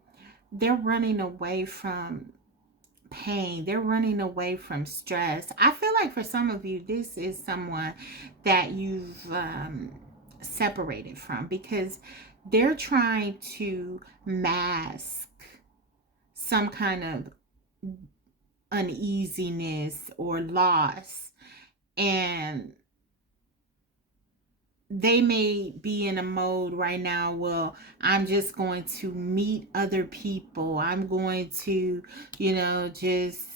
pain. They're running away from stress. I feel like for some of you, this is someone that you've separated from, because they're trying to mask some kind of uneasiness or loss, and they may be in a mode right now, well, I'm just going to meet other people. I'm going to, just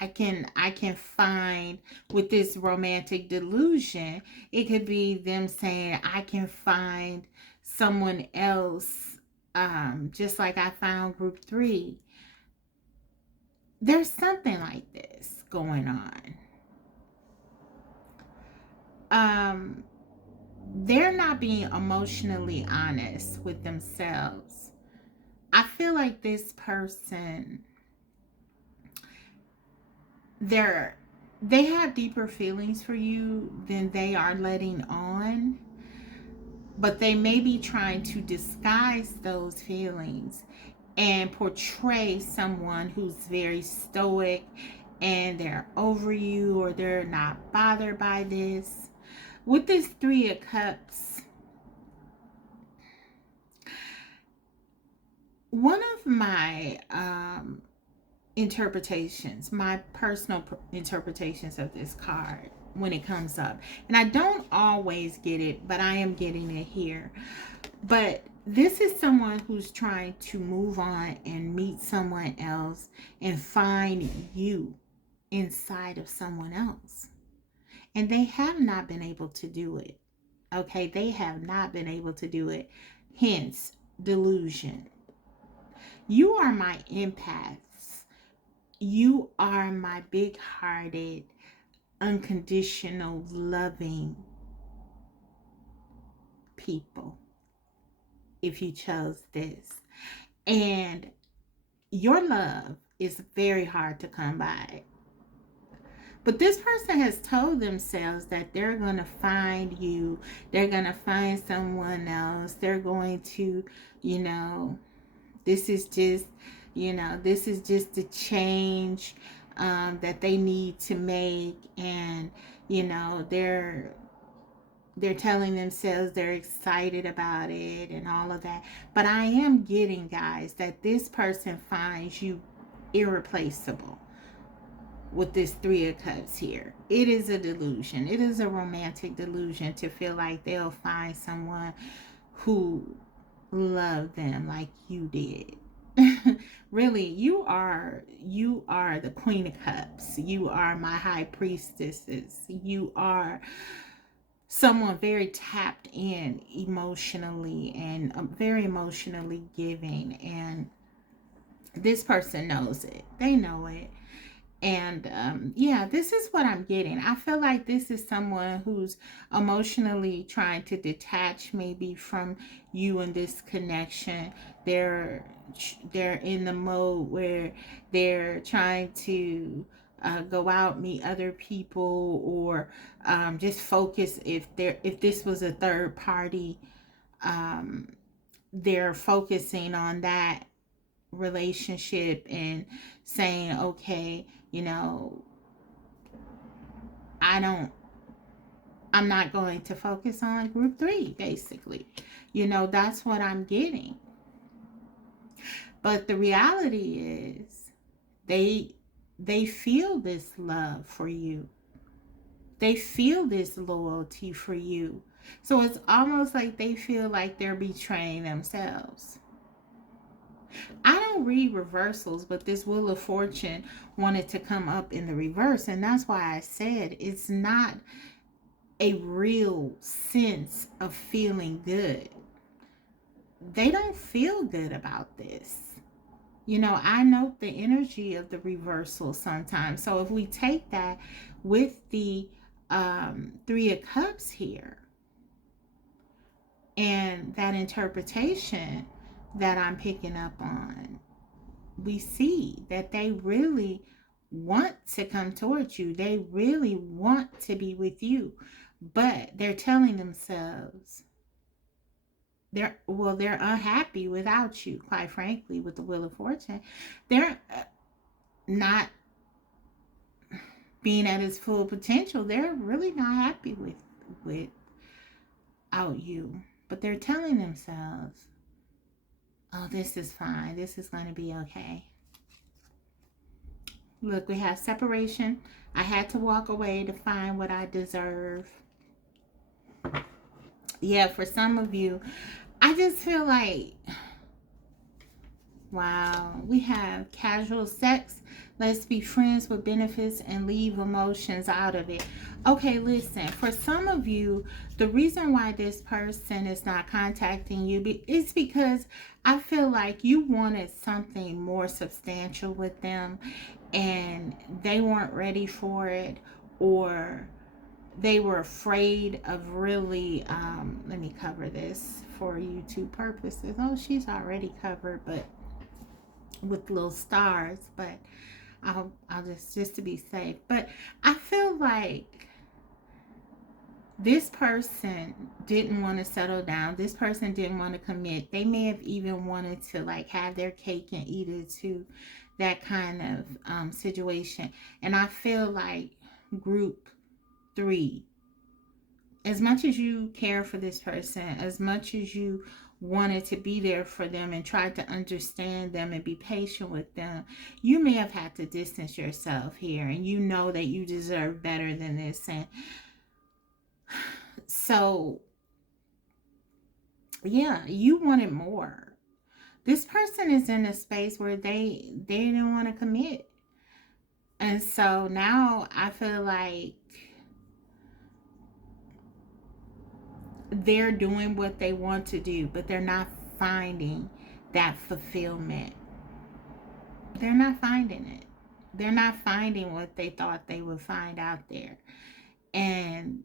I can find, with this romantic delusion, it could be them saying I can find someone else, just like I found group 3. There's something like this going on. They're not being emotionally honest with themselves. I feel like this person, they have deeper feelings for you than they are letting on, but they may be trying to disguise those feelings and portray someone who's very stoic and they're over you, or they're not bothered by this. With this 3 of Cups, one of my interpretations, my personal interpretations of this card when it comes up, and I don't always get it, but I am getting it here. But this is someone who's trying to move on and meet someone else and find you inside of someone else. And they have not been able to do it. Okay, they have not been able to do it. Hence, delusion. You are my empaths. You are my big-hearted, unconditional, loving people, if you chose this. And your love is very hard to come by. But this person has told themselves that they're going to find you. They're going to find someone else. They're going to, this is just, this is just a change that they need to make. And, they're telling themselves they're excited about it and all of that. But I am getting, guys, that this person finds you irreplaceable. With this 3 of Cups here, it is a delusion. It is a romantic delusion to feel like they'll find someone who loved them like you did. Really, you are the Queen of Cups. You are my high priestesses. You are someone very tapped in emotionally and very emotionally giving, and this person knows it. They know it. And yeah, this is what I'm getting. I feel like this is someone who's emotionally trying to detach maybe from you in this connection. They're in the mode where they're trying to go out, meet other people, or just focus. If this was a third party, they're focusing on that relationship and saying, okay, I'm not going to focus on group 3, basically. That's what I'm getting. But the reality is they feel this love for you. They feel this loyalty for you. So it's almost like they feel like they're betraying themselves. I don't read reversals, but this Wheel of Fortune wanted to come up in the reverse, and that's why I said it's not a real sense of feeling good. They don't feel good about this. I note the energy of the reversal sometimes. So if we take that with the 3 of Cups here, and that interpretation that I'm picking up on, we see that they really want to come towards you. They really want to be with you, but they're telling themselves they're unhappy without you, quite frankly, with the Wheel of Fortune. They're not being at its full potential. They're really not happy without you, but they're telling themselves, oh, this is fine, this is going to be okay. Look, we have separation. I had to walk away to find what I deserve. Yeah, for some of you, I just feel like, wow, we have casual sex. Let's be friends with benefits and leave emotions out of it. Okay, listen, for some of you, the reason why this person is not contacting you is because I feel like you wanted something more substantial with them and they weren't ready for it, or they were afraid of really, let me cover this for YouTube purposes. Oh, she's already covered, but with little stars, but I'll just to be safe. But I feel like this person didn't want to settle down. This person didn't want to commit. They may have even wanted to like have their cake and eat it too, that kind of situation. And I feel like group 3, as much as you care for this person, as much as you wanted to be there for them and tried to understand them and be patient with them, you may have had to distance yourself here, and you know that you deserve better than this. And so, yeah, you wanted more. This person is in a space where they didn't want to commit. And so now I feel like they're doing what they want to do, but they're not finding that fulfillment. They're not finding it. They're not finding what they thought they would find out there. And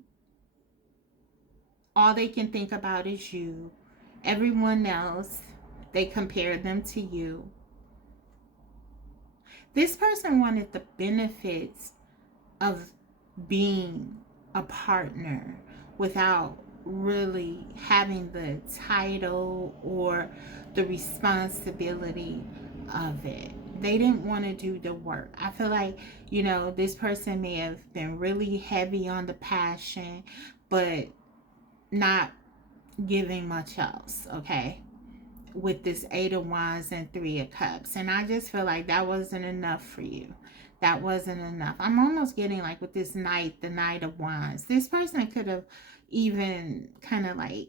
all they can think about is you. Everyone else, they compare them to you. This person wanted the benefits of being a partner without really having the title or the responsibility of it. They didn't want to do the work. I feel like, this person may have been really heavy on the passion, but not giving much else, okay? With this 8 of Wands and 3 of Cups. And I just feel like that wasn't enough for you. That wasn't enough. I'm almost getting like with this Knight, the Knight of Wands. This person could have even kind of like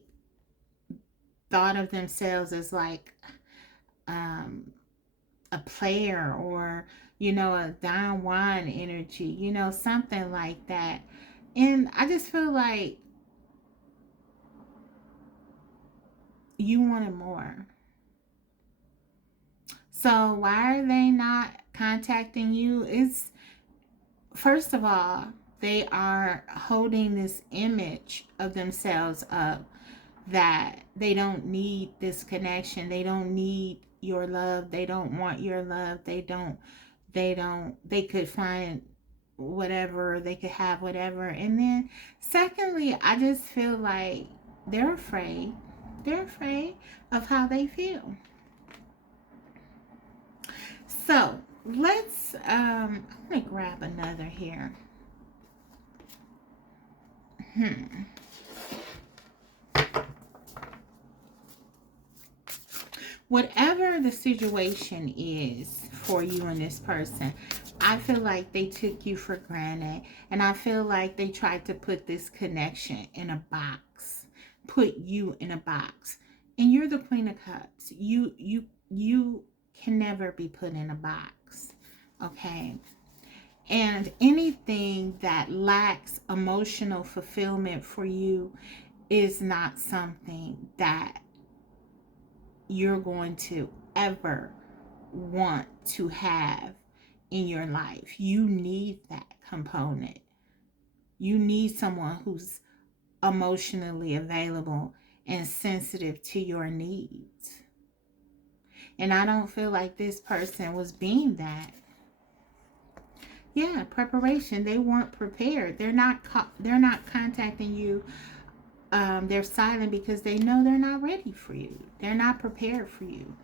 thought of themselves as like a player, or a Don Juan energy, something like that. And I just feel like you wanted more. So why are they not contacting you? It's, first of all, they are holding this image of themselves up that they don't need this connection. They don't need your love. They don't want your love. They could find whatever, they could have whatever. And then secondly, I just feel like they're afraid. They're afraid of how they feel. So let's, I'm going to grab another here. Whatever the situation is for you and this person, I feel like they took you for granted. And I feel like they tried to put this connection in a box. Put you in a box. And you're the Queen of Cups. You can never be put in a box. Okay? And anything that lacks emotional fulfillment for you is not something that you're going to ever want to have in your life. You need that component. You need someone who's emotionally available and sensitive to your needs. And I don't feel like this person was being that. Yeah, preparation. They weren't prepared. They're not contacting you. They're silent because they know they're not ready for you. They're not prepared for you.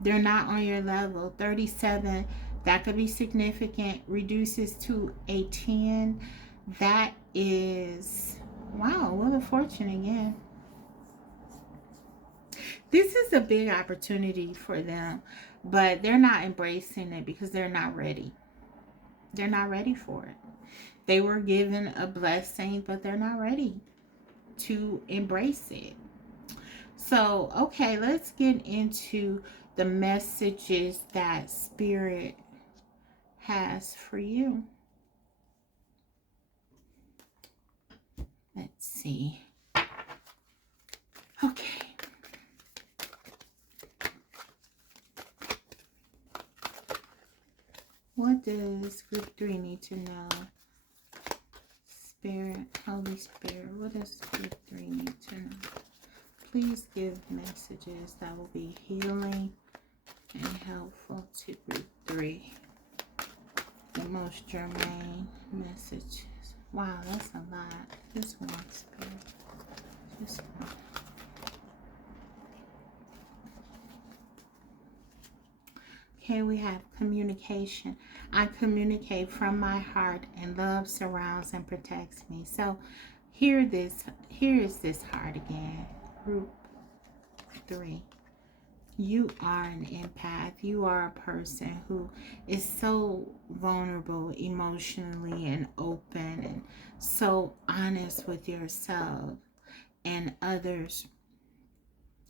They're not on your level. 37, that could be significant. Reduces to a 10. That is, wow, Wheel of Fortune again. This is a big opportunity for them, but they're not embracing it because they're not ready. They're not ready for it. They were given a blessing, but they're not ready to embrace it. So, okay, let's get into the messages that Spirit has for you. Let's see. Okay. What does group 3 need to know? Spirit, Holy Spirit, what does group 3 need to know? Please give messages that will be healing and helpful to group 3. The most germane messages. Wow, that's a lot. Just one, Spirit. Just one. Okay, we have communication. I communicate from my heart, and love surrounds and protects me. So here is this heart again. Group 3. You are an empath. You are a person who is so vulnerable emotionally and open and so honest with yourself and others.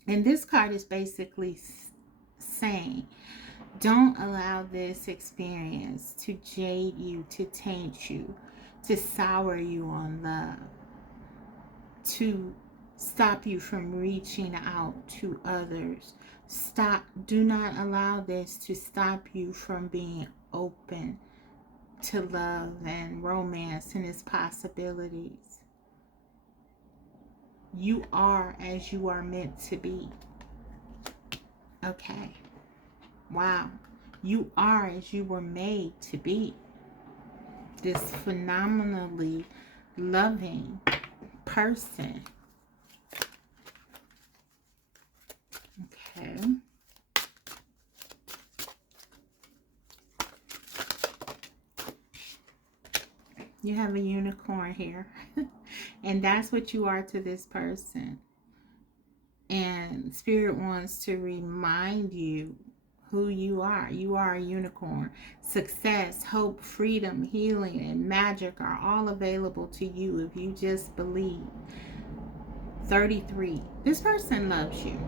And this card is basically saying, don't allow this experience to jade you, to taint you, to sour you on love, to stop you from reaching out to others. Do not allow this to stop you from being open to love and romance and its possibilities. You are as you are meant to be. Okay. Wow. You are as you were made to be. This phenomenally loving person. Okay. You have a unicorn here. And that's what you are to this person. And Spirit wants to remind you who you are. You are a unicorn. Success, hope, freedom, healing, and magic are all available to you if you just believe. 33. This person loves you.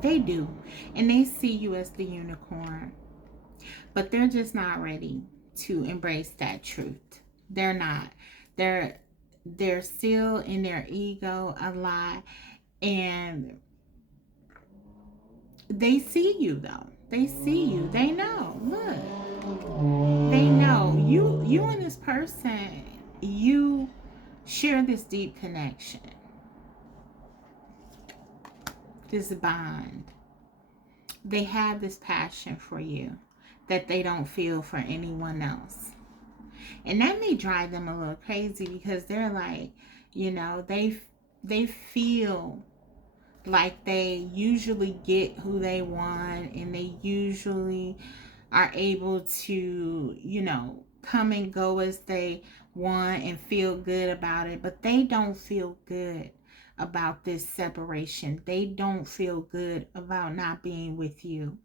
They do. And they see you as the unicorn. But they're just not ready to embrace that truth. They're not. They're still in their ego a lot. And they see you though. They see you. They know. Look. They know. You and this person, you share this deep connection. This bond. They have this passion for you that they don't feel for anyone else. And that may drive them a little crazy because they're like, they feel like they usually get who they want, and they usually are able to, come and go as they want and feel good about it. But they don't feel good about this separation. They don't feel good about not being with you.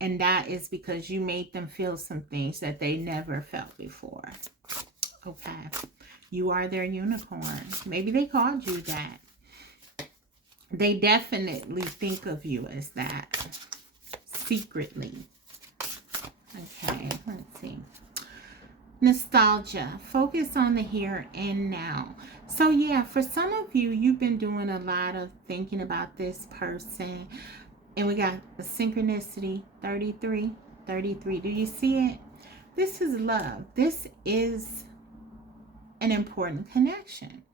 And that is because you made them feel some things that they never felt before. Okay. You are their unicorn. Maybe they called you that. They definitely think of you as that. Secretly. Okay, let's see. Nostalgia. Focus on the here and now. So yeah, for some of you, you've been doing a lot of thinking about this person. And we got the synchronicity, 33. 33. Do you see it? This is love. This is an important connection.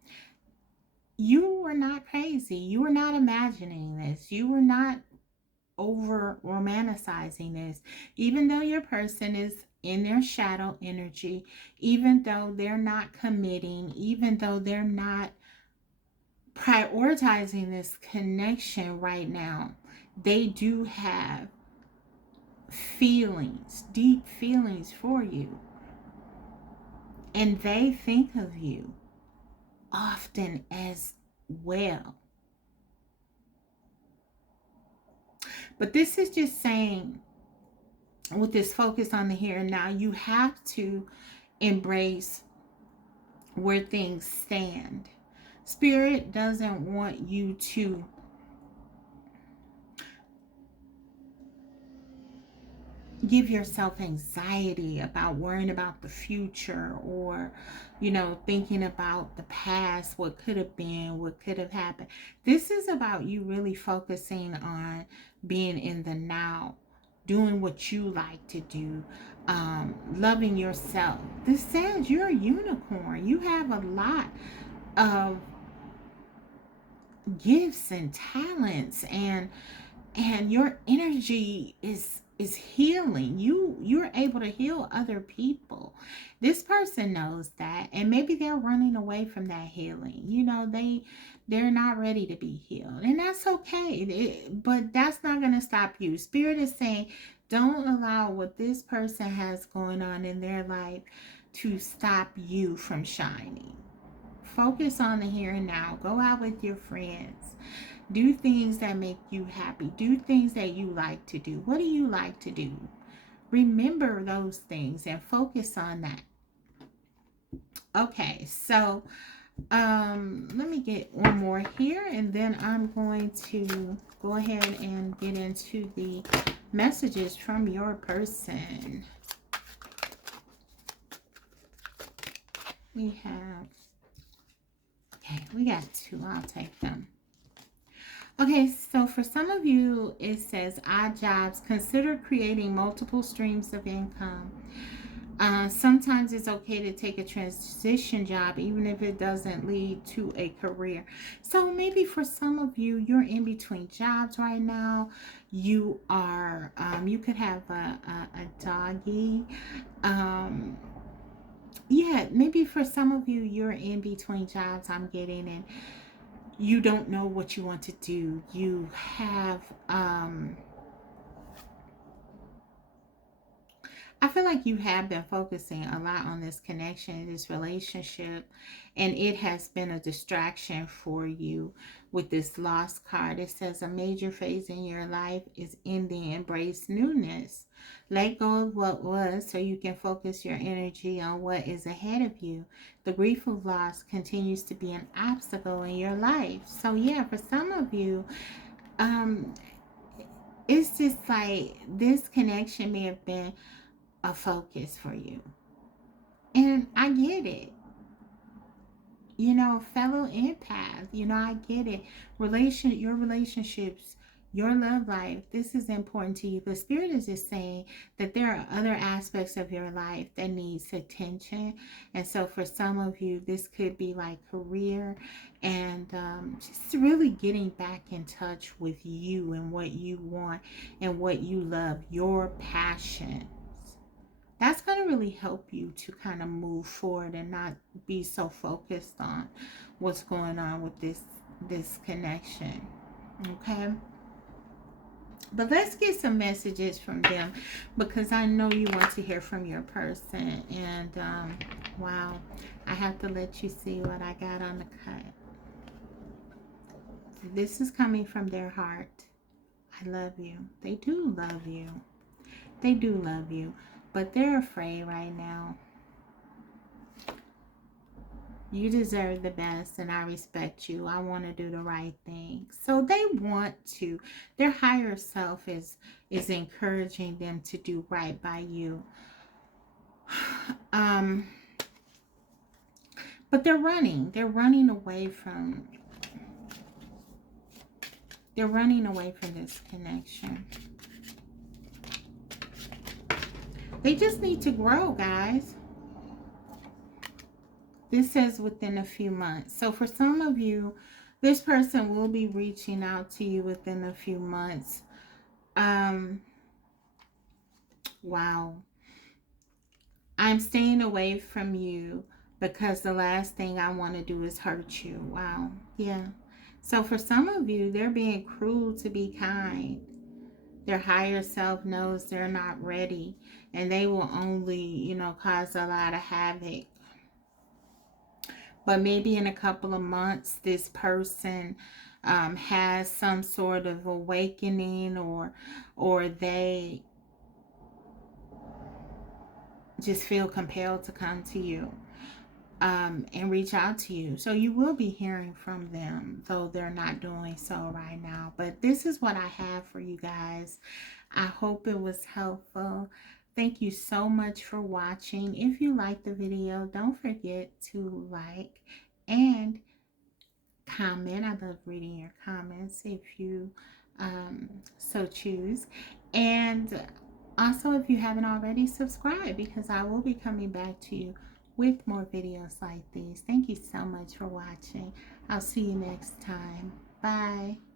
You were not crazy. You were not imagining this. You were not over romanticizing this. Even though your person is in their shadow energy, even though they're not committing, even though they're not prioritizing this connection right now. They do have feelings, deep feelings for you. And they think of you often as well. But this is just saying, with this focus on the here and now, you have to embrace where things stand. Spirit doesn't want you to give yourself anxiety about worrying about the future, or thinking about the past, what could have been, what could have happened. This is about you really focusing on being in the now, doing what you like to do, loving yourself. This says you're a unicorn. You have a lot of gifts and talents, and your energy is healing. You're able to heal other people. This person knows that, and maybe they're running away from that healing. They're not ready to be healed, and that's okay. But that's not going to stop you. Spirit is saying, don't allow what this person has going on in their life to stop you from shining. Focus on the here and now. Go out with your friends. Do things that make you happy. Do things that you like to do. What do you like to do? Remember those things and focus on that. Okay, so let me get one more here, and then I'm going to go ahead and get into the messages from your person. We got two. I'll take them. Okay, so for some of you, it says odd jobs. Consider creating multiple streams of income. Sometimes it's okay to take a transition job, even if it doesn't lead to a career. So maybe for some of you, you're in between jobs right now. You are, you could have a doggy. Yeah, maybe for some of you, you're in between jobs, I'm getting, and you don't know what you want to do. You have, I feel like you have been focusing a lot on this connection, this relationship, and it has been a distraction for you with this lost card. It says a major phase in your life is ending. Embrace newness. Let go of what was so you can focus your energy on what is ahead of you. The grief of loss continues to be an obstacle in your life. So yeah, for some of you, it's just like this connection may have been a focus for you. And I get it. Fellow empath, I get it. Your relationships, your love life, this is important to you. But Spirit is just saying that there are other aspects of your life that needs attention. And so for some of you, this could be like career, and just really getting back in touch with you and what you want and what you love, your passion. That's going to really help you to kind of move forward and not be so focused on what's going on with this connection. Okay? But let's get some messages from them, because I know you want to hear from your person. And wow, I have to let you see what I got on the cut. This is coming from their heart. I love you. They do love you. They do love you. But they're afraid right now. You deserve the best, and I respect you. I want to do the right thing. So they want to. Their higher self is encouraging them to do right by you. But they're running. They're running away from. They're running away from this connection. They just need to grow, guys. This says within a few months. So for some of you, this person will be reaching out to you within a few months. Wow. I'm staying away from you because the last thing I want to do is hurt you. Wow. Yeah. So for some of you, they're being cruel to be kind. Their higher self knows they're not ready, and they will only, cause a lot of havoc. But maybe in a couple of months, this person has some sort of awakening, or they just feel compelled to come to you and reach out to you. So you will be hearing from them, though they're not doing so right now. But this is what I have for you guys. I hope it was helpful. Thank you so much for watching. If you liked the video, don't forget to like and comment. I love reading your comments if you so choose. And also, if you haven't already, subscribe, because I will be coming back to you with more videos like these. Thank you so much for watching. I'll see you next time. Bye.